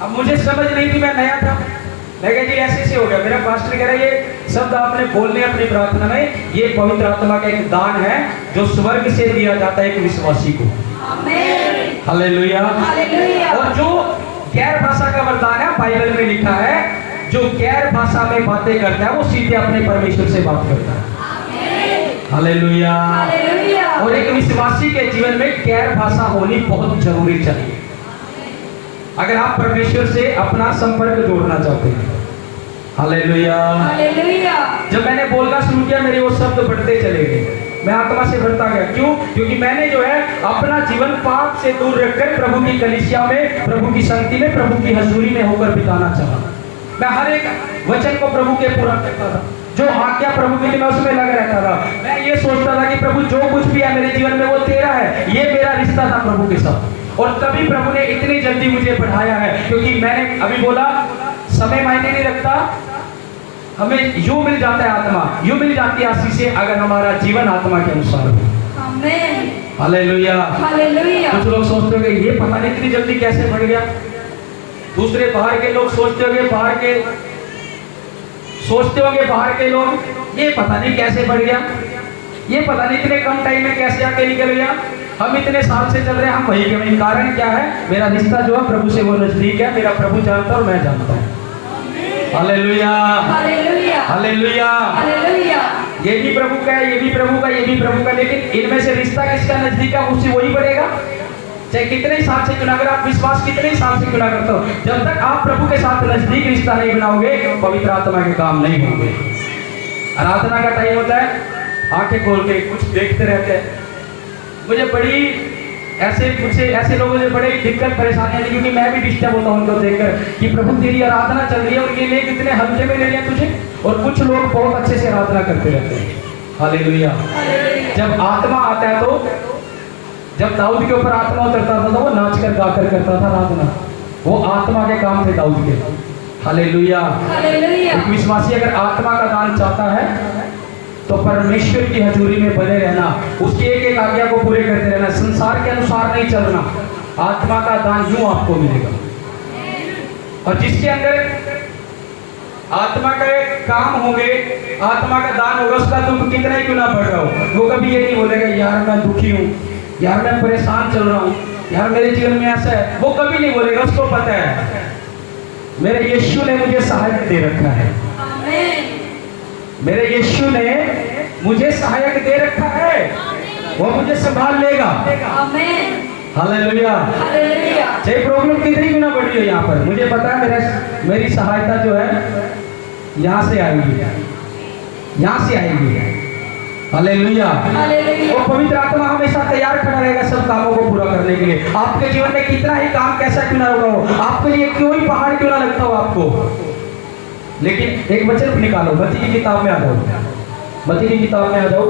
अब मुझे समझ नहीं थी, मैं नया था। मैं कहा जी ऐसे हो गया। मेरा पास्टर कह रहा है ये शब्द आपने बोलने अपनी प्रार्थना में, ये पवित्र आत्मा का एक दान है जो स्वर्ग से दिया जाता है एक विश्वासी को। हालेलुया। और जो गैर भाषा का वरदान है, बाइबल में लिखा है, जो गैर भाषा में बातें करता है वो सीधे अपने परमेश्वर से बात करता है। हालेलुया। और एक विश्वासी के जीवन में गैर भाषा होनी बहुत जरूरी चाहिए अगर आप परमेश्वर से अपना संपर्क जोड़ना चाहते हैं। हालेलुया। जब मैंने बोलना शुरू किया, मेरे वो शब्द बढ़ते चले गए, मैं आत्मा से बढ़ता गया। क्यों? क्योंकि मैंने जो है अपना जीवन पाप से दूर रखकर प्रभु की कलीसिया में, प्रभु की संगति में, प्रभु की हजूरी में होकर बिताना चाहा। मैं हर एक वचन को प्रभु के पूरा करता था, जो आज्ञा प्रभु के लिए मैं उसमें लगा रहता था। मैं ये सोचता था कि प्रभु जो कुछ भी है मेरे जीवन में वो तेरा है। ये मेरा रिश्ता था प्रभु के साथ। और तभी प्रभु ने इतनी जल्दी मुझे बढ़ाया है, क्योंकि मैंने अभी बोला समय मायने नहीं रखता, हमें यूं मिल जाता है आत्मा, यूं मिल जाती है आशीषें अगर हमारा जीवन आत्मा के अनुसार हो। आमीन। हालेलुया। कुछ लोग सोचते होंगे ये पता नहीं इतनी जल्दी कैसे बढ़ गया। दूसरे बाहर के लोग सोचते होंगे, बाहर के लोग ये पता नहीं कैसे बढ़ गया, ये पता नहीं इतने कम टाइम में कैसे आके निकल गया। हम इतने साल से चल रहे हैं, हम वही के वही। कारण क्या है? मेरा रिश्ता जो है प्रभु से वो नजदीक है, मेरा प्रभु जानता है और मैं जानता हूँ। हालेलुया। हालेलुया। ये भी प्रभु का है, ये भी प्रभु का, ये भी प्रभु का, लेकिन इनमें से रिश्ता किसका नजदीक है उससे वही बढ़ेगा। चाहे कितने साल से क्यों ना, अगर आप विश्वास कितने साल से क्यों ना करते हो, जब तक आप प्रभु के साथ नजदीक रिश्ता नहीं बनाओगे, पवित्र आत्मा के काम नहीं होंगे। आराधना का टाइम होता है, आंखें खोल के कुछ देखते रहते हैं। मुझे बड़ी ऐसे लोगों से बड़ी दिक्कत परेशानी आती, क्योंकि मैं भी डिस्टर्ब होता हूँ उनको देखकर कि प्रभु तेरी आराधना चल रही है और ये लोग इतने हल्के में ले रहे हैं तुझे, और कुछ लोग बहुत अच्छे से आराधना करते रहते हैं। हालेलुया। जब आत्मा आता है, तो जब दाऊद के ऊपर आत्मा उतरता था तो वो नाच कर गाकर करता था आराधना, वो आत्मा के काम थे दाऊद के। हालेलुया। एक विश्वासी अगर आत्मा का दान चाहता है तो परमेश्वर की हजूरी में बने रहना, उसकी एक एक आज्ञा को पूरे करते रहना, संसार के अनुसार नहीं चलना, आत्मा का दान यूं आपको मिलेगा। और जिसके अंदर आत्मा का एक काम होंगे, आत्मा का दान होगा, उसका दुख कितना ही क्यों ना बढ़ रहा हो, वो कभी ये नहीं बोलेगा यार मैं दुखी हूँ, यार मैं परेशान चल रहा हूँ, यार मेरे जीवन में ऐसा है, वो कभी नहीं बोलेगा। उसको पता है मेरे यीशु ने मुझे सहायक दे रखा है, मेरे यीशु ने मुझे सहायक दे रखा है, वो मुझे संभाल लेगा। हालेलुया। चाहे प्रॉब्लम कितनी क्यों ना बढ़ रही है यहाँ पर, मुझे पता है मेरी सहायता जो है यहाँ से आएगी, यहाँ से आएगी। हालेलुया। हालेलुया। वो पवित्र आत्मा हमेशा तैयार खड़ा रहेगा सब कामों को पूरा करने के लिए। आपके जीवन में कितना ही काम कैसा क्यों ना होगा हो, आपके लिए क्यों ही पहाड़ क्यों ना लगता हो आपको, लेकिन एक वचन निकालो, मत्ती की किताब में आ जाओ, मत्ती की किताब में आ जाओ,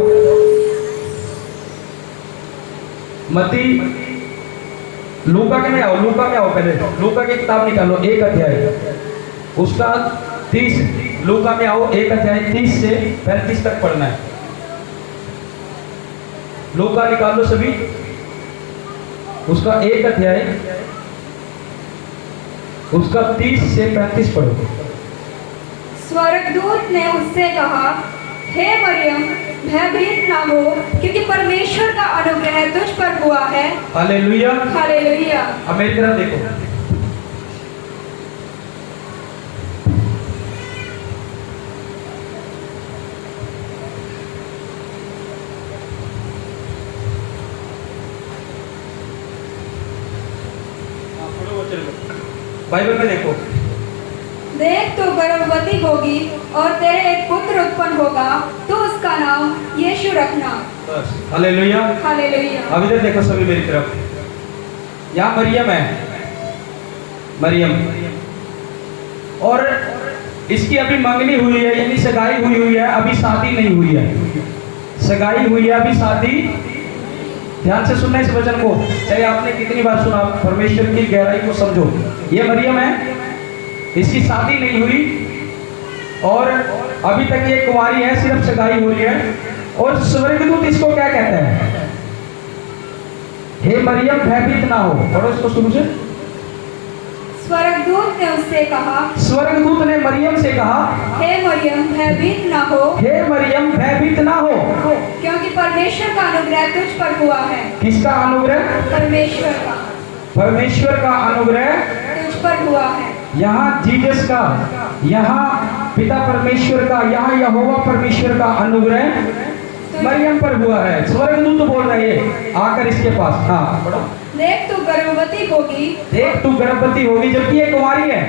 मत्ती लूका के में आओ, लूका में आओ, पहले लूका की किताब निकालो, 1 अध्याय उसका 30, लूका में आओ 1 अध्याय 30 से 35 तक पढ़ना है। लूका निकाल लो सभी, उसका 1 अध्याय उसका 30 से 35 पढ़ो। स्वर्गदूत ने उससे कहा, हे मरियम, भयभीत ना हो, क्योंकि परमेश्वर का अनुग्रह तुझ पर हुआ है। हालेलुया। हालेलुया। अब मेरी तरफ देखो, बाइबल में देखो, देख तू गर्भवती होगी और तेरे एक पुत्र उत्पन्न होगा, तो उसका नाम यीशु रखना। बस हालेलुया। हालेलुया। अब इधर देखो सभी मेरी तरफ, यहाँ मरियम है, मरियम, और इसकी अभी मंगनी हुई है, यानी सगाई हुई है, अभी शादी नहीं हुई है, सगाई हुई है, अभी शादी। ध्यान से सुनना इस वचन को, चाहे आपने कितनी बार सुना, परमेश्वर की गहराई को समझो। ये मरियम है, इसकी शादी नहीं हुई और अभी तक ये कुंवारी है, सिर्फ सगाई हुई है। और स्वर्गदूत इसको क्या कहते हैं? हे मरियम भयभीत ना हो। पढ़ो इसको शुरू से। स्वर्गदूत ने उससे कहा, स्वर्गदूत ने मरियम से कहा, हे मरियम भयभीत ना हो, हे मरियम भयभीत ना हो, क्योंकि परमेश्वर का अनुग्रह तुझ पर हुआ है। किसका अनुग्रह? परमेश्वर का। परमेश्वर का अनुग्रह तुझ पर हुआ है। यहाँ जीसस का, यहाँ पिता परमेश्वर का, यहाँ यहोवा परमेश्वर का अनुग्रह मरियम पर हुआ है। स्वर्गदूत बोल रहे हैं आकर इसके पास। हाँ पढ़ो। देख तू गर्भवती होगी, देख तू गर्भवती होगी, जबकि ये कुंवारी है,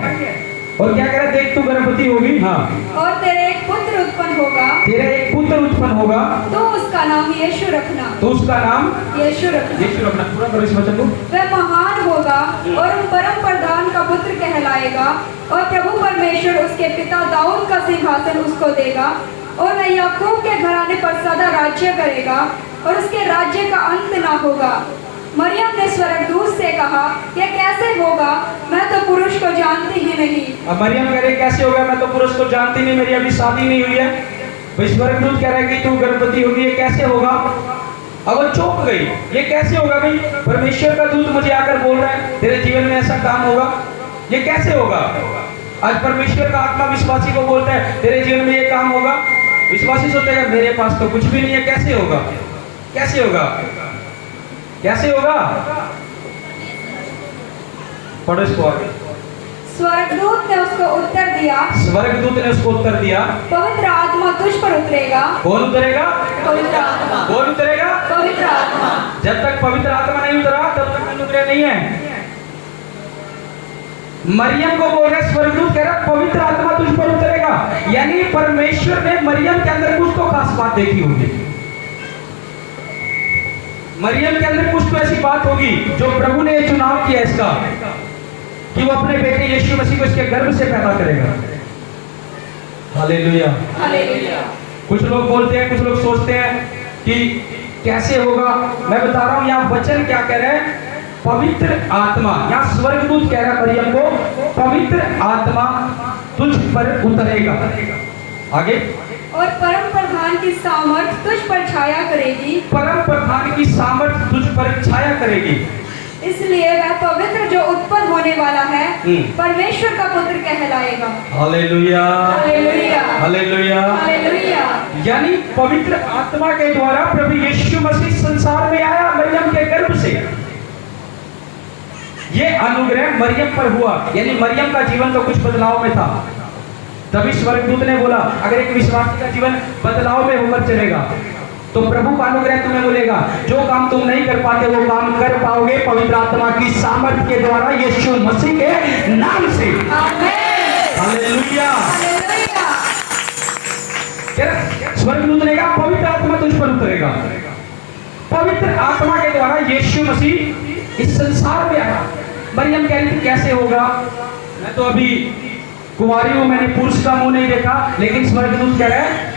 और क्या कह रहा है? देख तू गर्भवती होगी, हाँ, और तेरे एक पुत्र उत्पन्न होगा, तेरे एक पुत्र उत्पन्न होगा, तो उसका नाम यीशु रखना। तो उसका नाम यीशु रखना। यीशु रखना। पूरा करो इस वचन को। वह महान होगा और परम प्रधान का पुत्र कहलाएगा, और प्रभु परमेश्वर उसके पिता दाऊद का सिंहासन उसको देगा, और वह याकूब के घराने पर सदा राज्य करेगा, और उसके राज्य का अंत ना होगा। मरियम ने स्वर्गदूत से कहा, यह कैसे होगा? मैं तो पुरुष को जानती ही नहीं। अब मरियम कह रही कैसे होगा, मैं तो पुरुष को जानती नहीं, मेरी अभी शादी नहीं हुई है। तो स्वर्गदूत कह रहा है कि तू गर्भवती होगी, ये कैसे होगा? अब वो चौंक गई, ये कैसे होगा भाई? परमेश्वर का दूत मुझे आकर बोल रहा है तेरे जीवन में ऐसा काम होगा, ये कैसे होगा? आज परमेश्वर का आत्मा विश्वासी को बोलता है तेरे जीवन में ये काम होगा। विश्वासी सोचेगा मेरे पास तो कुछ भी नहीं है, कैसे होगा? कैसे होगा? कैसे होगा? पढ़ो इसको आगे। स्वर्गदूत ने उसको उत्तर दिया, स्वर्गदूत ने उसको उत्तर दिया, पवित्र आत्मा तुझ पर उतरेगा। कौन उतरेगा? पवित्र आत्मा। कौन उतरेगा? पवित्र आत्मा। जब तक पवित्र आत्मा नहीं उतरा तब तक अनुग्रह नहीं है। मरियम को बोल रहे, स्वर्गदूत कह रहा पवित्र आत्मा तुझ पर उतरेगा, यानी परमेश्वर ने मरियम के अंदर कुछ तो खास बात देखी होगी। मरियम के अंदर कुछ तो ऐसी बात होगी जो प्रभु ने चुनाव किया इसका, कि वो अपने बेटे यीशु मसीह को इसके गर्भ से पैदा करेगा। हालेलुया। हालेलुया। कुछ लोग बोलते हैं, कुछ लोग सोचते हैं कि कैसे होगा। मैं बता रहा हूं यहाँ वचन क्या कह रहे हैं, पवित्र आत्मा। यहाँ स्वर्गदूत कह रहा है मरियम को, पवित्र आत्मा तुझ पर उतरेगा। आगे, और परम प्रधान की सामर्थ तुझ पर छाया करेगी। परम प्रधान की सामर्थ तुझ पर छाया करेगी, इसलिए वह पवित्र जो उत्पन्न होने वाला है परमेश्वर का पुत्र कहलाएगा। हालेलुया। हालेलुया। हालेलुया। हालेलुया। यानी पवित्र आत्मा के द्वारा प्रभु यीशु मसीह संसार में आया मरियम के गर्भ से। ये अनुग्रह मरियम पर हुआ, यानी मरियम का जीवन तो कुछ बदलाव में था। तभी स्वर्गदूत ने बोला अगर एक विश्वासी का जीवन बदलाव में होकर चलेगा तो प्रभु का अनुग्रह तुम्हें मिलेगा। जो काम तुम नहीं कर पाते वो काम कर पाओगे पवित्र आत्मा की सामर्थ के द्वारा, यीशु मसीह के नाम से। हालेलुया। हालेलुया। स्वर्गदूत ने कहा पवित्र आत्मा तुझ पर पर उतरेगा। पवित्र आत्मा के द्वारा यीशु मसीह इस संसार में आया। मरियम कह रही थी कैसे होगा, मैं तो अभी कुंवारी हूं, मैंने पुरुष का मुंह नहीं देखा, लेकिन स्वर्गदूत कह रहा है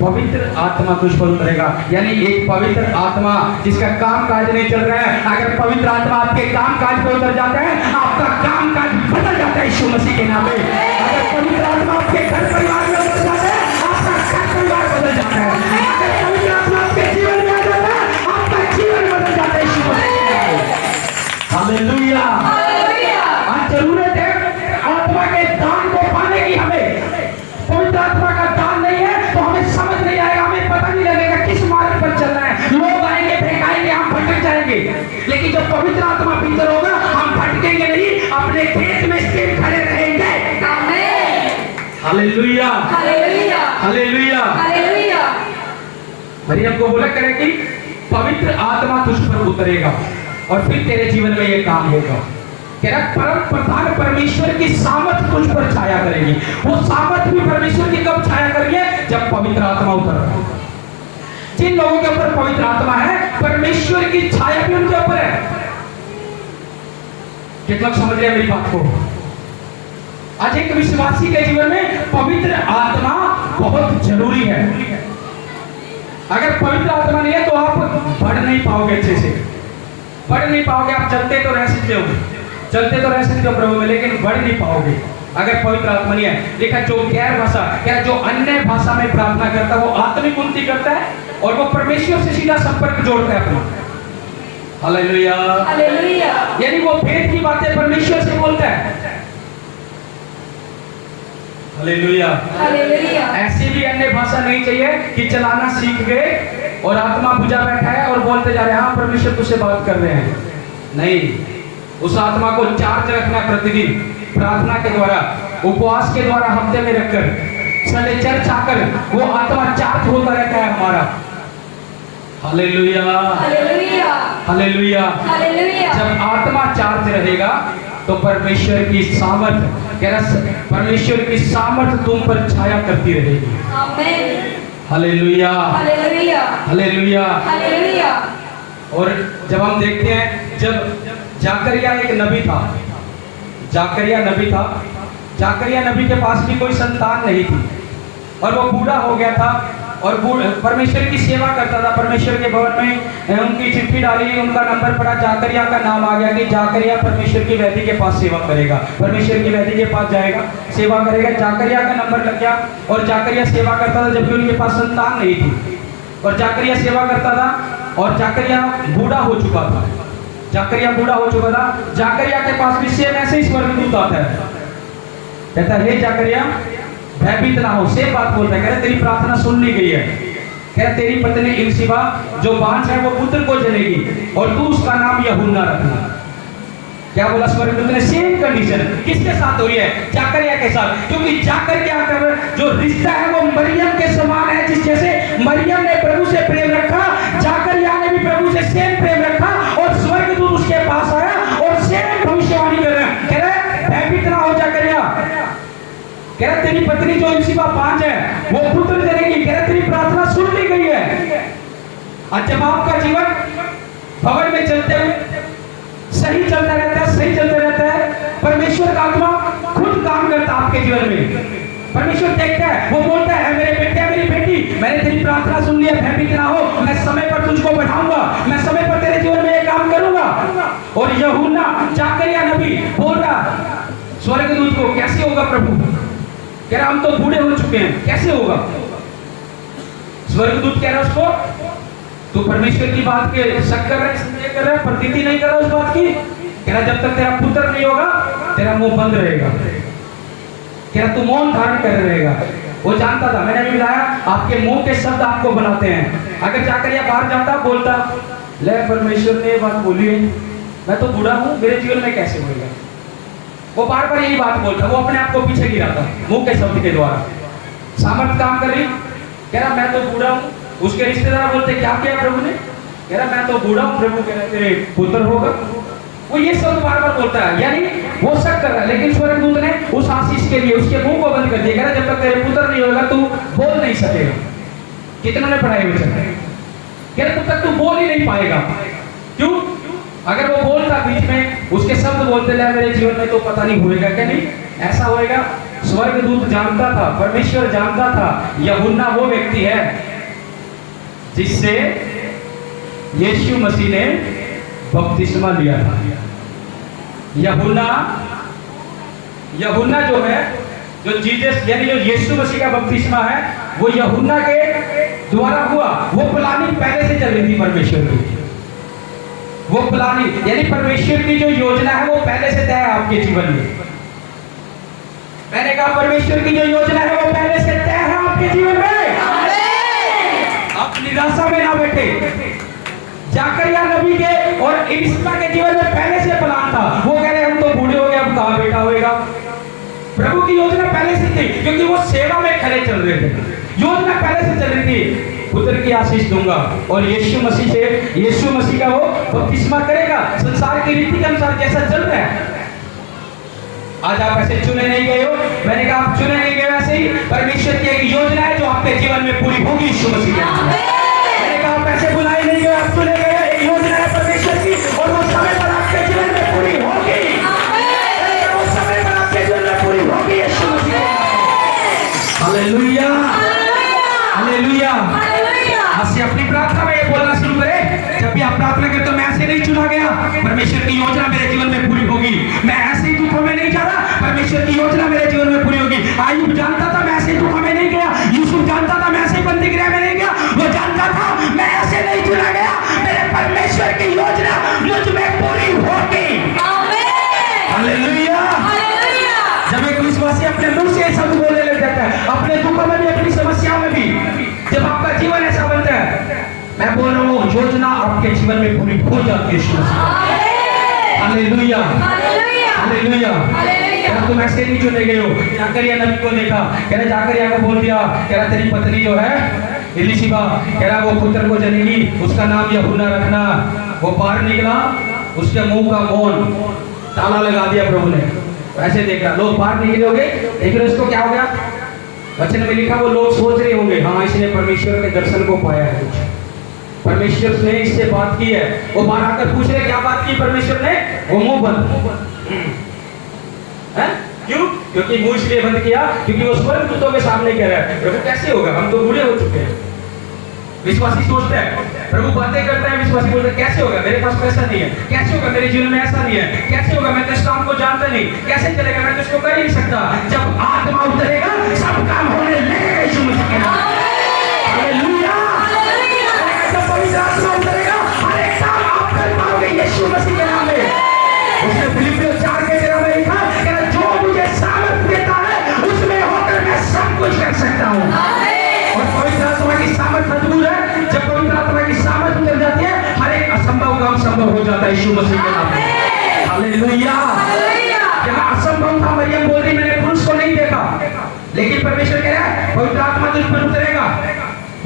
पवित्र आत्मा तुझ पर उतरेगा। यानी एक पवित्र आत्मा जिसका काम काज नहीं चल रहा है, अगर पवित्र आत्मा आपके काम काज पर उतर जाता है, आपका काम काज बदल जाता है यीशु मसीह के नाम पे। अगर पवित्र आत्मा आपके घर परिवार में उतर जाता है, आपका घर परिवार बदल जाता है। अगर पवित्र आत्मा आपके जीवन में आ जाता है, आपका जीवन बदल जाता है यीशु मसीह के नाम पे। हालेलुया। आज जरूरत है आत्मा के दान को पाने की। हमें पवित्र आत्मा का दान नहीं है तो हमें समझ नहीं आएगा, हमें पता नहीं लगेगा किस मार्ग पर चलना है। लोग आएंगे, फेंकाएंगे, हम भटक जाएंगे। लेकिन जब पवित्र आत्मा भीतर होगा, हम भटकेंगे नहीं, अपने खेत में स्थिर खड़े रहेंगे। Hallelujah, hallelujah, hallelujah. मरियम को बोला करे कि पवित्र आत्मा तुझ पर उतरेगा और फिर तेरे जीवन में ये काम होगा। कह रहा परम प्रधान परमेश्वर की सामर्थ तुझ पर छाया करेगी। वो सामर्थ भी परमेश्वर की कब छाया करेगी? जब पवित्र आत्मा उतर। जिन लोगों के ऊपर पवित्र आत्मा है, परमेश्वर की छाया भी उनके ऊपर है। कितना लोग समझ रहे हैं मेरी बात को? आज एक विश्वासी के जीवन में पवित्र आत्मा बहुत जरूरी है। अगर पवित्र आत्मा नहीं है तो आप बढ़ नहीं पाओगे, अच्छे से बढ़ नहीं पाओगे। आप चलते तो रह सकते हो, चलते तो रह सकते हो प्रभु में, लेकिन बढ़ नहीं पाओगे अगर पवित्र आत्मा नहीं है। देखा जो गैर भाषा, क्या जो अन्य भाषा में प्रार्थना करता है वो आत्मिक उन्नति करता है और वो परमेश्वर से सीधा संपर्क जोड़ता है अपना। Hallelujah, hallelujah. यानी वो भेद की बातें परमेश्वर से बोलता है। Hallelujah, hallelujah. ऐसी भी अन्य भाषा नहीं चाहिए कि चलाना सीख गए और आत्मा बुझा बैठा है और बोलते जा रहे हैं हाँ परमेश्वर तुझसे बात कर रहे हैं। नहीं, उस आत्मा को चार्ज रखना प्रतिदिन प्रार्थना के द्वारा, उपवास के द्वारा, हफ्ते में रखकर, संडे चर्च आकर वो आत्मा चार्ज होता रहता है हमारा। Hallelujah, hallelujah, hallelujah, hallelujah. जब आत्मा चार्ज रहेगा तो परमेश्वर की सामर्थ, परमेश्वर की सामर्थ तुम पर छाया करती रहेगी। आमीन। Hallelujah, hallelujah, hallelujah, hallelujah. और जब हम देखते हैं, जब जाकरिया एक नबी था, जाकरिया नबी था, जाकरिया नबी के पास भी कोई संतान नहीं थी और वो बूढ़ा हो गया था और परमेश्वर की सेवा करता था। परमेश्वर के भवन में उनकी चिट्ठी डाली, उनका नंबर पड़ा, जाकरिया का नाम आ गया कि जाकरिया परमेश्वर की वेदी के पास सेवा करेगा, परमेश्वर की वेदी के पास जाएगा, सेवा करेगा। जाकरिया का नंबर लग गया और जाकरिया सेवा करता था जबकि उनके पास संतान नहीं थी। और जाकरिया सेवा करता था और जाकरिया बूढ़ा हो चुका था, जाकरिया बूढ़ा हो चुका था। जाकरिया के पास भी सेम ऐसे ही स्वर्गदूत आता है, कहता है हे जाकरिया भयभीत ना हो। सेम बात बोलता है, कह रहा तेरी प्रार्थना सुन ली गई है, कह रहा तेरी पत्नी इलसिबा जो बांझ है वो पुत्र को जनेगी और तू उसका नाम यूहन्ना रखना। क्या बोला स्वर्गदूत ने? सेम कंडीशन किसके साथ हो रही है? जाकरिया के साथ। क्योंकि जाकरिया का जो रिश्ता है वो मरियम के समान है। जिस जैसे मरियम ने प्रभु से प्रेम रखा, जाकरिया ने भी प्रभु से सेम प्रेम रखा और स्वर्गदूत उसके पास आया और सेम भविष्यवाणी कर रहा है, कह रहा भयभीत ना हो जाकरिया, कह रहा तेरी पत्नी जो इलसिबा बांझ है वो पुत्र जनेगी, कह रहा तेरी प्रार्थना सुन ली गई है। आज जब आपका जीवन भवन में चलते हुए सही चलता रहता है, सही चलता रहता है, परमेश्वर का आत्मा खुद काम करता है आपके जीवन में। परमेश्वर देखता है, वो बोलता है मेरे बेटे मेरी बेटी मैंने तेरी प्रार्थना सुन लिया, भयभीत ना हो, मैं समय पर तुझको बढ़ाऊंगा, मैं समय पर तेरे जीवन में ये काम करूंगा। और यूहन्ना जाकरिया नबी बोल रहा स्वर्गदूत को कैसे होगा प्रभु? कह रहा हम तो बूढ़े हो चुके हैं, कैसे होगा? स्वर्गदूत कह रहा उसको तू परमेश्वर की बात के शक कर रहा है, संदेह कर रहा है, प्रतीति नहीं कर रहा उस बात की। कह रहा जब तक तेरा पुत्र नहीं होगा तेरा मुंह बंद रहेगा, कह रहा तू मौन धारण कर रहेगा। वो जानता था, मैंने भी बताया आपके मुंह के शब्द आपको बनाते हैं। अगर जाकरिया बाहर जाता बोलता ले परमेश्वर ने बात बोली है, मैं तो बूढ़ा हूं, मेरे जीवन में कैसे होगा? वो बार बार यही बात बोलता, वो अपने आप को पीछे गिराता मुंह के शब्द के द्वारा। सामर्थ काम कर रही, कह रहा मैं तो बूढ़ा हूं। उसके रिश्तेदार बोलते क्या किया प्रभु ने? कह रहा मैं तो बूढ़ा हूं। प्रभु कह रहे तेरे पुत्र होगा। वो ये शब्द बार बार बोलता है, यानी वो शक कर रहा है। लेकिन स्वर्गदूत ने उस आशीष के लिए उसके मुंह को बंद कर दिया, कह रहा जब तक तेरे पुत्र नहीं होगा तू बोल नहीं सकेगा। कितनों ने पढ़ाई वचन? कह रहे तब तक तू बोल ही नहीं पाएगा। क्यों? अगर वो बोलता बीच में, उसके शब्द बोलते रहे मेरे जीवन में, तो पता नहीं होएगा क्या नहीं ऐसा होएगा। स्वर्गदूत जानता था, परमेश्वर जानता था, यूहन्ना वो व्यक्ति है जिससे यीशु मसीह ने बपतिस्मा लिया था। यूहन्ना जो है, जो जीसस यानी जो यीशु मसीह का बपतिस्मा है, वो यूहन्ना के द्वारा हुआ। वो प्लानिंग पहले से चल रही थी परमेश्वर की। वो प्लानिंग यानी परमेश्वर की जो योजना है वो पहले से तय है आपके जीवन में। मैंने कहा परमेश्वर की जो योजना है वो पहले से तय है आपके जीवन में। आप निराशा में ना बैठे। जकरिया नबी के और एलिशा के जीवन में पहले से प्लान था। वो कह रहे हम तो बूढ़े हो गए, अब कहां बेटा होएगा। प्रभु की योजना पहले से थी, क्योंकि वो सेवा में खड़े चल रहे थे। योजना पहले से चल रही थी, पुत्र की आशीष दूंगा और यीशु मसीह का वो बपतिस्मा करेगा संसार की रीति के अनुसार जैसा चल रहा है। आज आप ऐसे चुने नहीं गए हो, मैंने कहा आप चुने नहीं गए, वैसे ही परमेश्वर की एक योजना है जो आपके जीवन में पूरी होगी यीशु मसीह के नाम में। मैंने कहा आप ऐसे बुलाए नहीं गए, आप चुने गए, एक योजना है परमेश्वर की और वो समय पर आपके जीवन में पूरी होगी। वो समय पर आपके जीवन में पूरी होगी यीशु मसीह। Hallelujah, hallelujah. आज से अपनी प्रार्थना में ये बोलना शुरू करें, जब भी आप प्रार्थना करें तो मैं ऐसे नहीं चुना गया, परमेश्वर की योजना मेरे जीवन में पूरी होगी। मैं ऐसे ही दुखों में नहीं जा रहा, परमेश्वर की योजना मेरे जीवन में पूरी होगी। आयुब जानता था मैं ऐसे दुखों में नहीं गया, यूसुफ जानता था मैं ऐसे बंदी गृह में नहीं गया। वो जानता था मैं ऐसे नहीं चुना गया, मेरे परमेश्वर की योजना मुझ में पूरी होगी। हालेलुया। जब एक विश्वासी अपने मुंह से शब्द बोलने लग जाता है, अपने दुखों में भी, अपनी समस्याओं में भी, जब आपका जीवन ऐसा बनता है, मैं बोल रहा हूँ योजना आपके जीवन में पूरी हो जाती है। Hallelujah, hallelujah. तुम ऐसे नहीं चुने गए हो। जकरिया नबी को देखा, कह रहा जकरिया को बोल दिया, कह रहा तेरी पत्नी जो है एलिशबा, कह रहा वो पुत्र को जनेगी, उसका नाम यूहन्ना रखना। वो बाहर निकला, उसके मुंह का मौन ताला लगा दिया प्रभु ने। ऐसे देख रहा, लोग बाहर निकले होंगे, लेकिन उसको क्या हो गया? वचन में लिखा वो लोग सोच रहे होंगे हाँ इसने परमेश्वर के दर्शन को पाया है, कुछ परमेश्वर ने इससे बात की है। वो बाहर आकर पूछ रहे क्या बात की परमेश्वर ने? वो मुंह बंद है। क्यों? क्योंकि मुंह इसलिए बंद किया क्योंकि वो स्वर्गदूतों के सामने कह रहा है प्रभु कैसे होगा, हम तो बूढ़े हो चुके हैं। विश्वासी सोचते हैं, प्रभु बातें करता है, विश्वासी बोलते हैं कैसे होगा, मेरे पास पैसा नहीं है, कैसे होगा, मेरे जीवन में ऐसा नहीं है, कैसे होगा, मैं तो इस काम को जानता नहीं, कैसे चलेगा, मैं तो इसको कर ही नहीं सकता। जब आत्मा उतरेगा सब काम होने लगेगा यीशु मसीह के नाम में। हालेलुया, जब पवित्र आत्मा उतरेगा हर एक काम आप कर पाओगे यीशु मसीह के नाम में। उसने फिलिपियों 4:13 में लिखा कि जो मुझे सामर्थ देता है उसमें होकर मैं सब कुछ कर सकता हूँ। और पवित्र आत्मा की सामर्थ अद्भुत है। जब पवित्र आत्मा की सामर्थ उतर जाती है हर एक असंभव काम संभव हो जाता है यीशु मसीह के नाम में। हालेलुया। यहाँ असंभव था, मरियम बोल रही मैंने पुरुष को नहीं देखा, लेकिन परमेश्वर कह रहा है पवित्र आत्मा तुझ पर उतरेगा,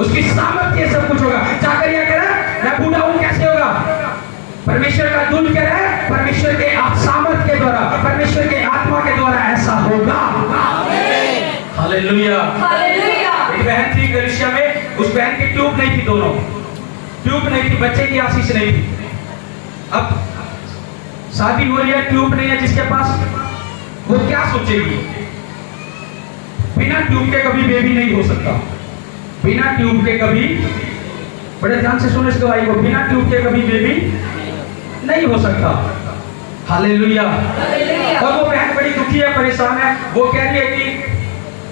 उसकी सामर्थ ये सब कुछ होगा। जकरिया कह रहा है मैं बूढ़ा हूँ कैसे होगा, परमेश्वर का दूत कह रहा है परमेश्वर के सामर्थ के द्वारा, परमेश्वर के आत्मा के द्वारा ऐसा होगा। हालेलुया। एक बहन थी गलीशिया में, उस बहन की ट्यूब नहीं थी, दोनों ट्यूब नहीं थी, बच्चे की आशीष नहीं थी। अब शादी हो रही है, ट्यूब नहीं है जिसके पास, वो क्या सोचेगी? बिना ट्यूब के कभी बेबी नहीं हो सकता, बिना ट्यूब के कभी, बड़े ध्यान से सुनो इस दवाई को, बिना ट्यूब के कभी बेबी नहीं हो सकता। हालेलुया। और वो बहन बड़ी दुखी है, परेशान है, वो कह रही है कि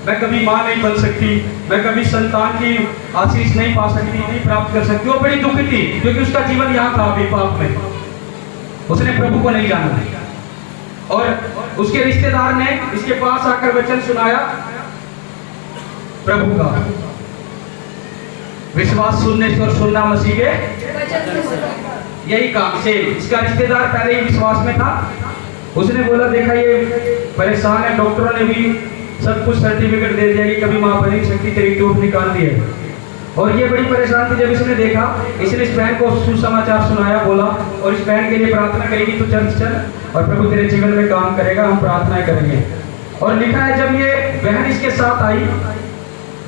मैं कभी मां नहीं बन सकती, मैं कभी संतान की आशीष नहीं पा सकती, नहीं प्राप्त कर सकती। वो बड़ी दुखी थी क्योंकि उसका जीवन यहाँ था अभी पाप में, उसने प्रभु को नहीं जाना। और उसके रिश्तेदार ने इसके पास आकर वचन सुनाया प्रभु का, विश्वास सुनने से और सुनना मसीह के यही काम से। इसका रिश्तेदार पहले ही विश्वास में था, उसने बोला देखा ये परेशान है, डॉक्टरों ने भी सब कुछ सर्टिफिकेट दे दिया कि कभी मां बन नहीं सकती, तेरी ट्यूब निकाल दी है। और ये बड़ी परेशान थी। जब इसने देखा, इसने इस बहन को सुसमाचार सुनाया, बोला और इस बहन के लिए प्रार्थना करेगी तो चर्च चल और प्रभु तेरे जीवन में काम करेगा, हम प्रार्थनाएं करेंगे। और लिखा है जब ये बहन इसके साथ आई,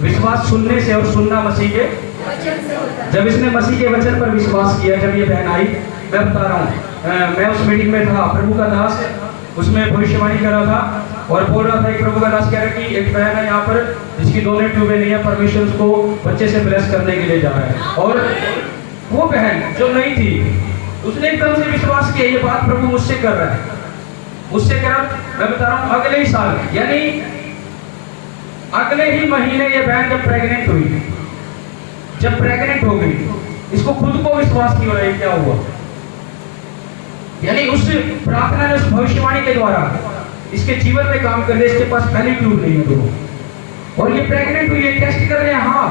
विश्वास सुनने से और सुनना मसीह के वचन से होता है। जब इसने मसीह के वचन पर विश्वास किया, जब ये बहन आई, मैं बता रहा हूँ, मैं उस मीटिंग में था, प्रभु का दास उसमें भविष्यवाणी कर रहा था और बोल रहा था कि प्रभु का दास कह रहा है कि एक बहन है यहाँ पर जिसकी दोनों ट्यूबें नहीं है, परमेश्वर उसको बच्चे से ब्लेस करने के लिए जा रहा है। और वो बहन जो नहीं थी, उसने एकदम से विश्वास किया, ये बात प्रभु मुझसे कर रहा है, मुझसे कर रहा। मैं बता रहा हूँ, अगले ही साल यानी अगले ही महीने ये बहन जब प्रेग्नेंट हुई, जब प्रेग्नेंट हो गई, इसको खुद को विश्वास नहीं हो रहा है क्या हुआ, यानी उस प्रार्थना ने, उस भविष्यवाणी के द्वारा इसके जीवन में काम कर दिया। इसके पास पहली ट्यूब नहीं है तो, और ये प्रेग्नेंट हुई है, टेस्ट कर रहे हैं, हाँ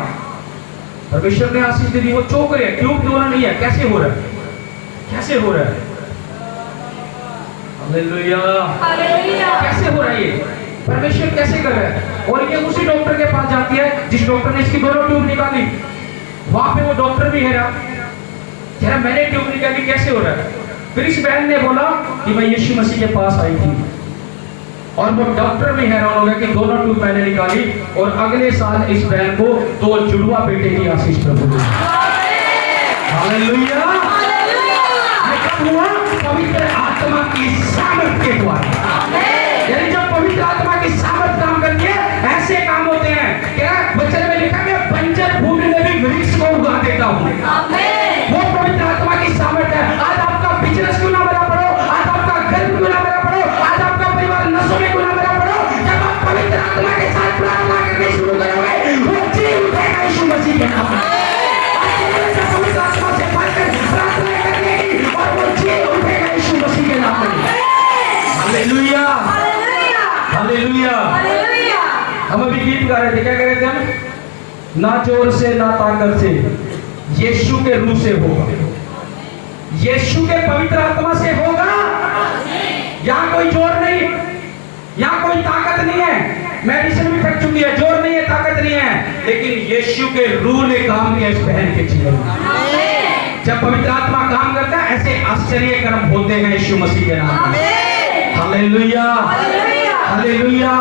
परमेश्वर ने आशीष दे दी, वो चौंक रहे हैं, ट्यूब दोनों नहीं है, कैसे हो रहा है, कैसे हो रहा है, हालेलुया, कैसे हो रहा है ये, परमेश्वर कैसे कर रहा है। और ये उसी डॉक्टर के पास जाती है जिस डॉक्टर ने इसकी दोनों ट्यूब निकाली, वहां पे वो डॉक्टर भी है, कह रहा मैंने ट्यूब निकाली, कैसे हो रहा है। फिर इस बहन ने बोला कि मैं यीशु मसीह के पास आई थी, और वो डॉक्टर भी हैरान हो गया कि दोनों ट्यूब मैंने निकाली, और अगले साल इस बहन को 2 जुड़वा बेटे की आशीष प्रभु ने। हालेलुया, कब हुआ? पवित्र आत्मा की सामर्थ के द्वारा। यानी जब पवित्र आत्मा की सामर्थ काम करती है, ऐसे काम होते हैं। क्या वचन में लिखा है, बंजर भूमि में भी वृक्ष को उगा देता हूं। वो पवित्र आत्मा की सामर्थ है। आज आपका बिजनेस क्यों ना बना पड़ो, आज आपका घर क्यों ना बना पड़ो, आज आपका परिवार नशों में क्यों ना बना पड़ो, जब आप पवित्र आत्मा के साथ प्रार्थना करने शुरू करोगे, वो जी उठेगा यीशु मसीह के नाम में। पवित्र आत्मा से बढ़कर प्रार्थना करने की, और वो जी उठेगा यीशु मसीह के नाम में। Hallelujah, hallelujah. हम अभी गीत गा रहे थे, क्या कह रहे थे हम? ना जोर से ना ताकत से, यीशु के रूह से होगा, यीशु के पवित्र आत्मा से होगा। यहाँ कोई जोर नहीं, यहाँ कोई ताकत नहीं है, मेडिसिन भी थक चुकी है, जोर नहीं है, ताकत नहीं है, लेकिन यीशु के रूह ने काम किया इस बहन के जीवन में। जब पवित्र आत्मा काम करता है, ऐसे आश्चर्य कर्म होते हैं यीशु मसीह के नाम में। Hallelujah, hallelujah.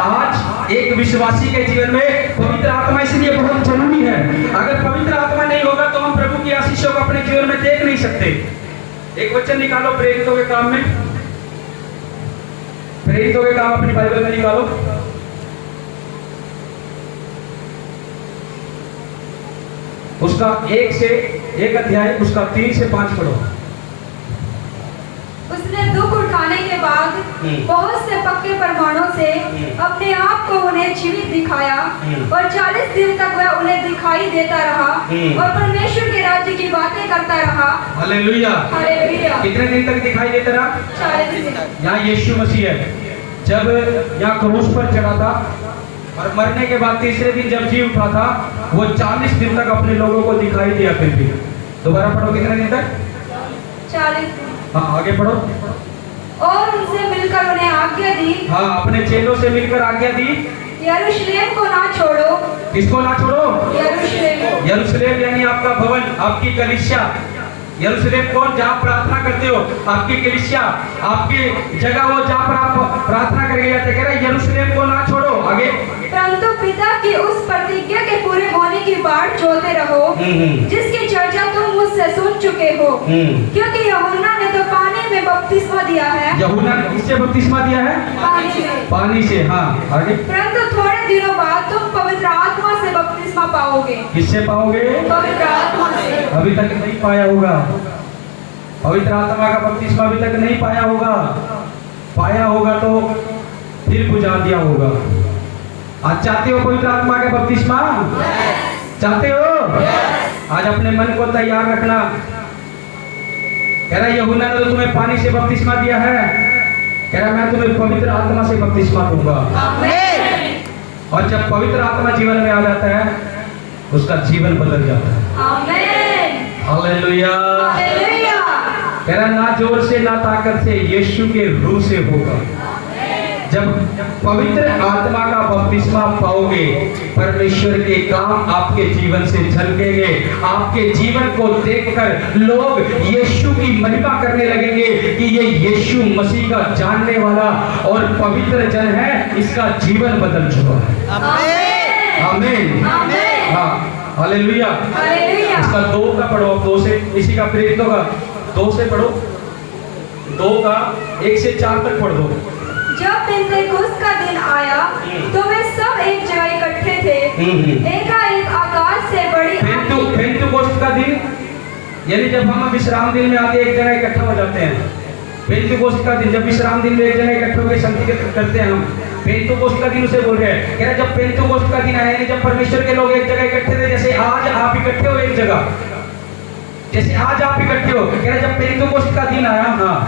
आज एक विश्वासी के जीवन में पवित्र आत्मा इसलिए बहुत जरूरी है। अगर पवित्र आत्मा नहीं होगा तो हम प्रभु की आशीषों को अपने जीवन में देख नहीं सकते। एक वचन निकालो प्रेरितों के काम में, प्रेरितों के काम अपनी बाइबल में निकालो, उसका 1 अध्याय, उसका 3 से 5 पढ़ो। उसने दुख उठाने के बाद बहुत से पक्के प्रमाणों से अपने आप को उन्हें जीवित दिखाया, और 40 दिन तक वह उन्हें दिखाई देता रहा और परमेश्वर के राज्य की बातें करता रहा। Hallelujah, hallelujah. कितने दिन तक दिखाई देता रहा? 40 दिन। यहाँ यीशु मसीह है, जब यहाँ क्रूस पर चढ़ा था और मरने के बाद तीसरे दिन जब जी उठा था, वो 40 दिन तक अपने लोगों को दिखाई दिया। फिर भी दोबारा पढ़ो, कितने दिन तक? 40 दिन। हाँ आगे पढ़ो। और उनसे मिलकर उन्हें आज्ञा दी, हाँ अपने चेलों से मिलकर आज्ञा दी, यरूशलेम को ना छोड़ो। किसको ना छोड़ो? यरूशलेम। यरूशलेम यानी आपका भवन, आपकी कलीसिया। यरूशलेम कौन? जहाँ प्रार्थना करते हो, आपकी कलीसिया, आपकी जगह, वो जहाँ पर आप प्रार्थना करके जाते। कह रहे यरूशलेम को ना छोड़ो। आगे, परंतु पिता की उस प्रतिज्ञा के पूरे होने की बाट जोते रहो जिसकी चर्चा तुम मुझसे सुन चुके हो, क्योंकि यूहन्ना ने तो पानी में बपतिस्मा दिया है। यूहन्ना ने किससे बपतिस्मा दिया है? पानी से। पानी से, हाँ आगे। परंतु थोड़े दिनों बाद तुम पवित्र आत्मा से बपतिस्मा पाओगे। किससे पाओगे? पवित्र आत्मा से। अभी तक नहीं पाया होगा, पवित्र आत्मा का बपतिस्मा अभी तक नहीं पाया होगा। पाया होगा तो फिर बुझा दिया होगा। आज चाहते हो पवित्र आत्मा का बपतिस्मा? चाहते हो? आज अपने मन को तैयार रखना। कह रहा यूहन्ना ने तो तुम्हें पानी से बपतिस्मा दिया है, कह रहा मैं तुम्हें पवित्र आत्मा से बपतिस्मा दूंगा। और जब पवित्र आत्मा जीवन में आ जाता है, उसका जीवन बदल जाता है। हालेलुया। कह रहा ना जोर से ना ताकत से, यीशु के रूह से होगा। जब पवित्र आत्मा का बपतिस्मा पाओगे, परमेश्वर के काम आपके जीवन से झलकेंगे। आपके जीवन को देखकर लोग यीशु की महिमा करने लगेंगे कि ये यीशु मसीह का जानने वाला और पवित्र जन है, इसका जीवन बदल चुका है। आमीन। हाँ हालेलुया। हालेलुया। इसका 2 का पढ़ो, अब 2 से, इसी का प्रेरितों का 2 से पढ़ो, 2 का 1 से 4 तक पढ़ दो। जब पेंतेकोस्त का दिन आया तो वे सब एक जगह इकट्ठे थे। एकाएक आकाश से बड़ी पेंतेकोस्त का दिन, यानी जब हम विश्राम दिन में आके एक जगह इकट्ठा हो जाते हैं। पेंतेकोस्त का दिन, जब विश्राम दिन में एक जगह इकट्ठे होकर संगति करते हैं हम, पेंतेकोस्त का दिन उसे बोल रहे हैं। कह रहे जब पेंतेकोस्त का दिन आया, यानी जब परमेश्वर के लोग एक जगह इकट्ठे थे, जैसे आज आप इकट्ठे हो एक जगह, जैसे आज आप इकट्ठे हो, कह रहे जब पेंतेकोस्त का दिन आया, हाँ,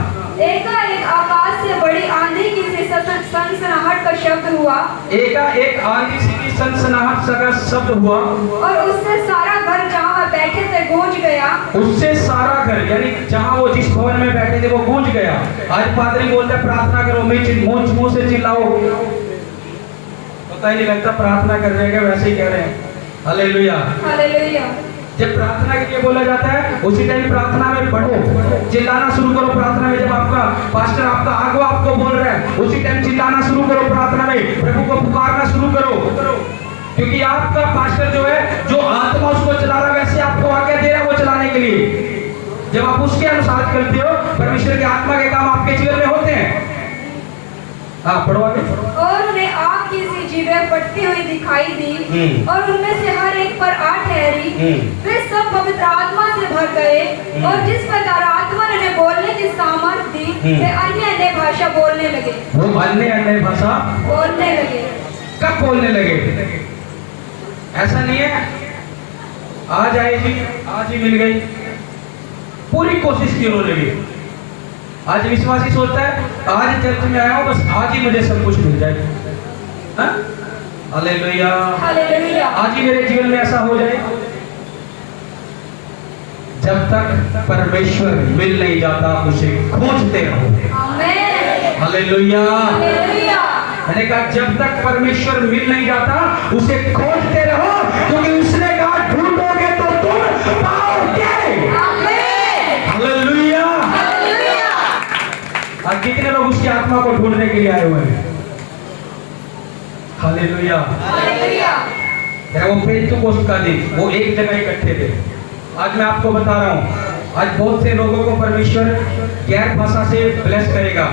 एकाएक आकाश से बड़ी आंधी की सी सनसनाहट का शब्द हुआ। एकाएक आंधी सी की सनसनाहट का शब्द हुआ, और उससे सारा घर जहाँ वह बैठे थे गूंज गया। उससे सारा घर, यानी जहाँ वो जिस भवन में बैठे थे वो गूंज गया। आज पादरी बोलते हैं प्रार्थना करो, मुंह से चिल्लाओ, पता ही नहीं लगता प्रार्थना कर रहे हैं, वैसे ही कह रहे हैं। हालेलुया। हालेलुया। जब प्रार्थना के लिए बोला जाता है, उसी टाइम प्रार्थना में बढ़ो, चिल्लाना शुरू करो प्रार्थना में। जब आपका पास्टर आपका आगो आपको बोल रहा है, उसी टाइम चिल्लाना शुरू करो प्रार्थना में, प्रभु को पुकारना शुरू करो, क्योंकि आपका पास्टर जो है, जो आत्मा उसको चला रहा है, वैसे आपको आज्ञा दे रहा है वो चलाने के लिए। जब आप उसके अनुसार चलते हो, परमेश्वर की आत्मा के काम आपके जीवन में होते हैं। हाँ, पढ़ो आगे। और उन्हें आग की सी जीवें फटती हुई दिखाई दी, और उनमें से हर एक पर 8 ठहरी। वे सब पवित्र आत्मा से भर गए, और जिस प्रकार आत्मा ने उन्हें बोलने की सामर्थ दी, वे अन्य अन्य भाषा बोलने लगे। वो अन्य अन्य भाषा बोलने लगे। कब बोलने लगे? ऐसा नहीं है आज आएगी, आज ही मिल गई, पूरी कोशिश की उन्होंने भी। आज विश्वासी सोचता है आज चर्च में आया हूं, बस आज ही मुझे सब कुछ मिल जाए। हालेलुया। हालेलुया। आज ही मेरे जीवन में ऐसा हो जाए। जब तक परमेश्वर मिल नहीं जाता, उसे खोजते रहो। आमीन। हालेलुया। हालेलुया। मैंने कहा जब तक परमेश्वर मिल नहीं जाता, उसे खोजते रहो, क्योंकि उसने कहा ढूंढोगे तो तुम पाओगे। आमीन। हालेलुया। हालेलुया। आज कितने लोग उसकी आत्मा को ढूंढने के लिए आए हुए हैं? हालेलुया। हालेलुया। वो पेंतेकोस्त का दिन, वो एक जगह इकट्ठे थे। आज मैं आपको बता रहा हूँ, आज बहुत से लोगों को परमेश्वर गैर भाषा से ब्लेस करेगा।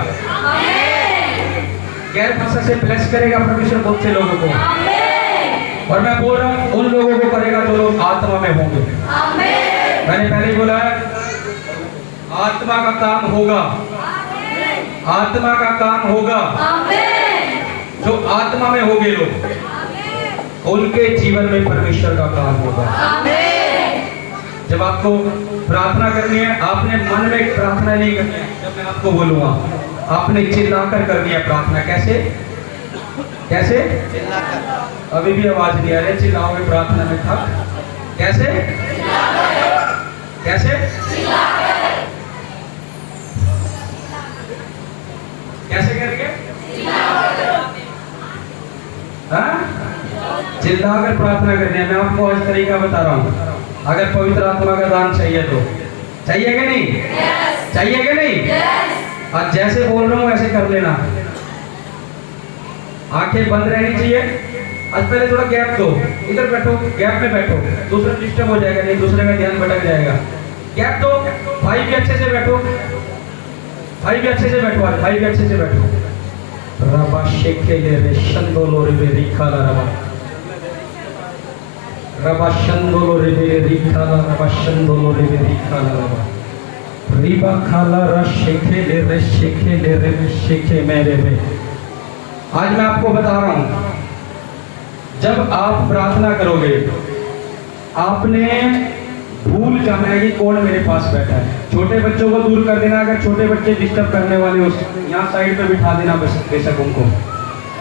गैर भाषा से ब्लेस करेगा परमेश्वर बहुत से लोगों को। और मैं बोल रहा हूँ उन लोगों को करेगा जो लोग आत्मा में होंगे। मैंने पहले ही बोला है, आत्मा का काम होगा, आत्मा का काम होगा। जो आत्मा में होंगे लोग, उनके जीवन में परमेश्वर का काम होगा। जब आपको प्रार्थना करनी है, आपने मन में प्रार्थना नहीं करनी है। जब मैं आपको बोलूंगा, आपने चिल्लाकर करनी है प्रार्थना। कैसे कैसे? अभी भी आवाज नहीं आ रही, चिल्लाओगे प्रार्थना में था कैसे? कैसे? कैसे करके? चिल्लाकर प्रार्थना करनी है। मैं आपको आज तरीका बता रहा हूँ। अगर पवित्र आत्मा का दान चाहिए तो चाहिए कि नहीं? चाहिए कि नहीं? आज जैसे बोल रहा हूँ ऐसे कर लेना। आंखें बंद रहनी चाहिए। आज पहले थोड़ा गैप दो, इधर बैठो, गैप में बैठो, दूसरा डिस्टर्ब हो जाएगा, नहीं दूसरे का ध्यान भटक जाएगा। गैप दो, भाई भी अच्छे से बैठो, भाई भी अच्छे से बैठो, आज भाई भी अच्छे से बैठो। रबा शेकेले रे शंदोलो रे रिखाला रबा, रबा शंदोलो रे रिखाला रबा, शंदोलो रे रिखाला रबा, रिबा खाला रा शेकेले रे शेकेले रे शेके मेरे रे। आज मैं आपको बता रहा हूं, जब आप प्रार्थना करोगे, आपने भूल जाना है कि कौन मेरे पास बैठा है। छोटे बच्चों को दूर कर देना। अगर छोटे बच्चे डिस्टर्ब करने वाले हो, यहाँ साइड पे बिठा देना बेशक उनको।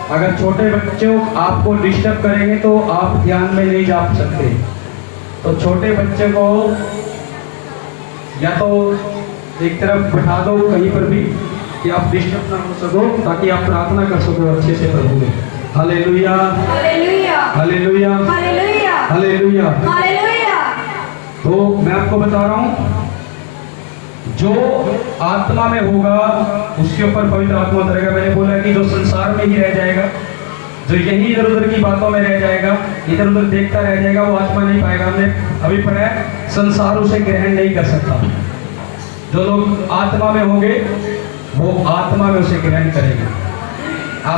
अगर छोटे बच्चों आपको डिस्टर्ब करेंगे तो आप ध्यान में नहीं जा सकते। तो छोटे बच्चे को या तो एक तरफ बिठा दो कहीं पर भी, कि आप डिस्टर्ब ना हो सको, ताकि आप प्रार्थना कर सको अच्छे से प्रभु में। Hallelujah, hallelujah, hallelujah, hallelujah, hallelujah. Hallelujah. तो मैं आपको बता रहा हूं, जो आत्मा में होगा उसके ऊपर पवित्र आत्मा उतरेगा। मैंने बोला कि जो संसार में ही रह जाएगा, जो यही इधर उधर की बातों में रह जाएगा, इधर उधर देखता रह जाएगा, वो आत्मा नहीं पाएगा। हमने अभी पढ़ा है, संसार उसे ग्रहण नहीं कर सकता। जो लोग आत्मा में होंगे वो आत्मा में उसे ग्रहण करेंगे। आमीन।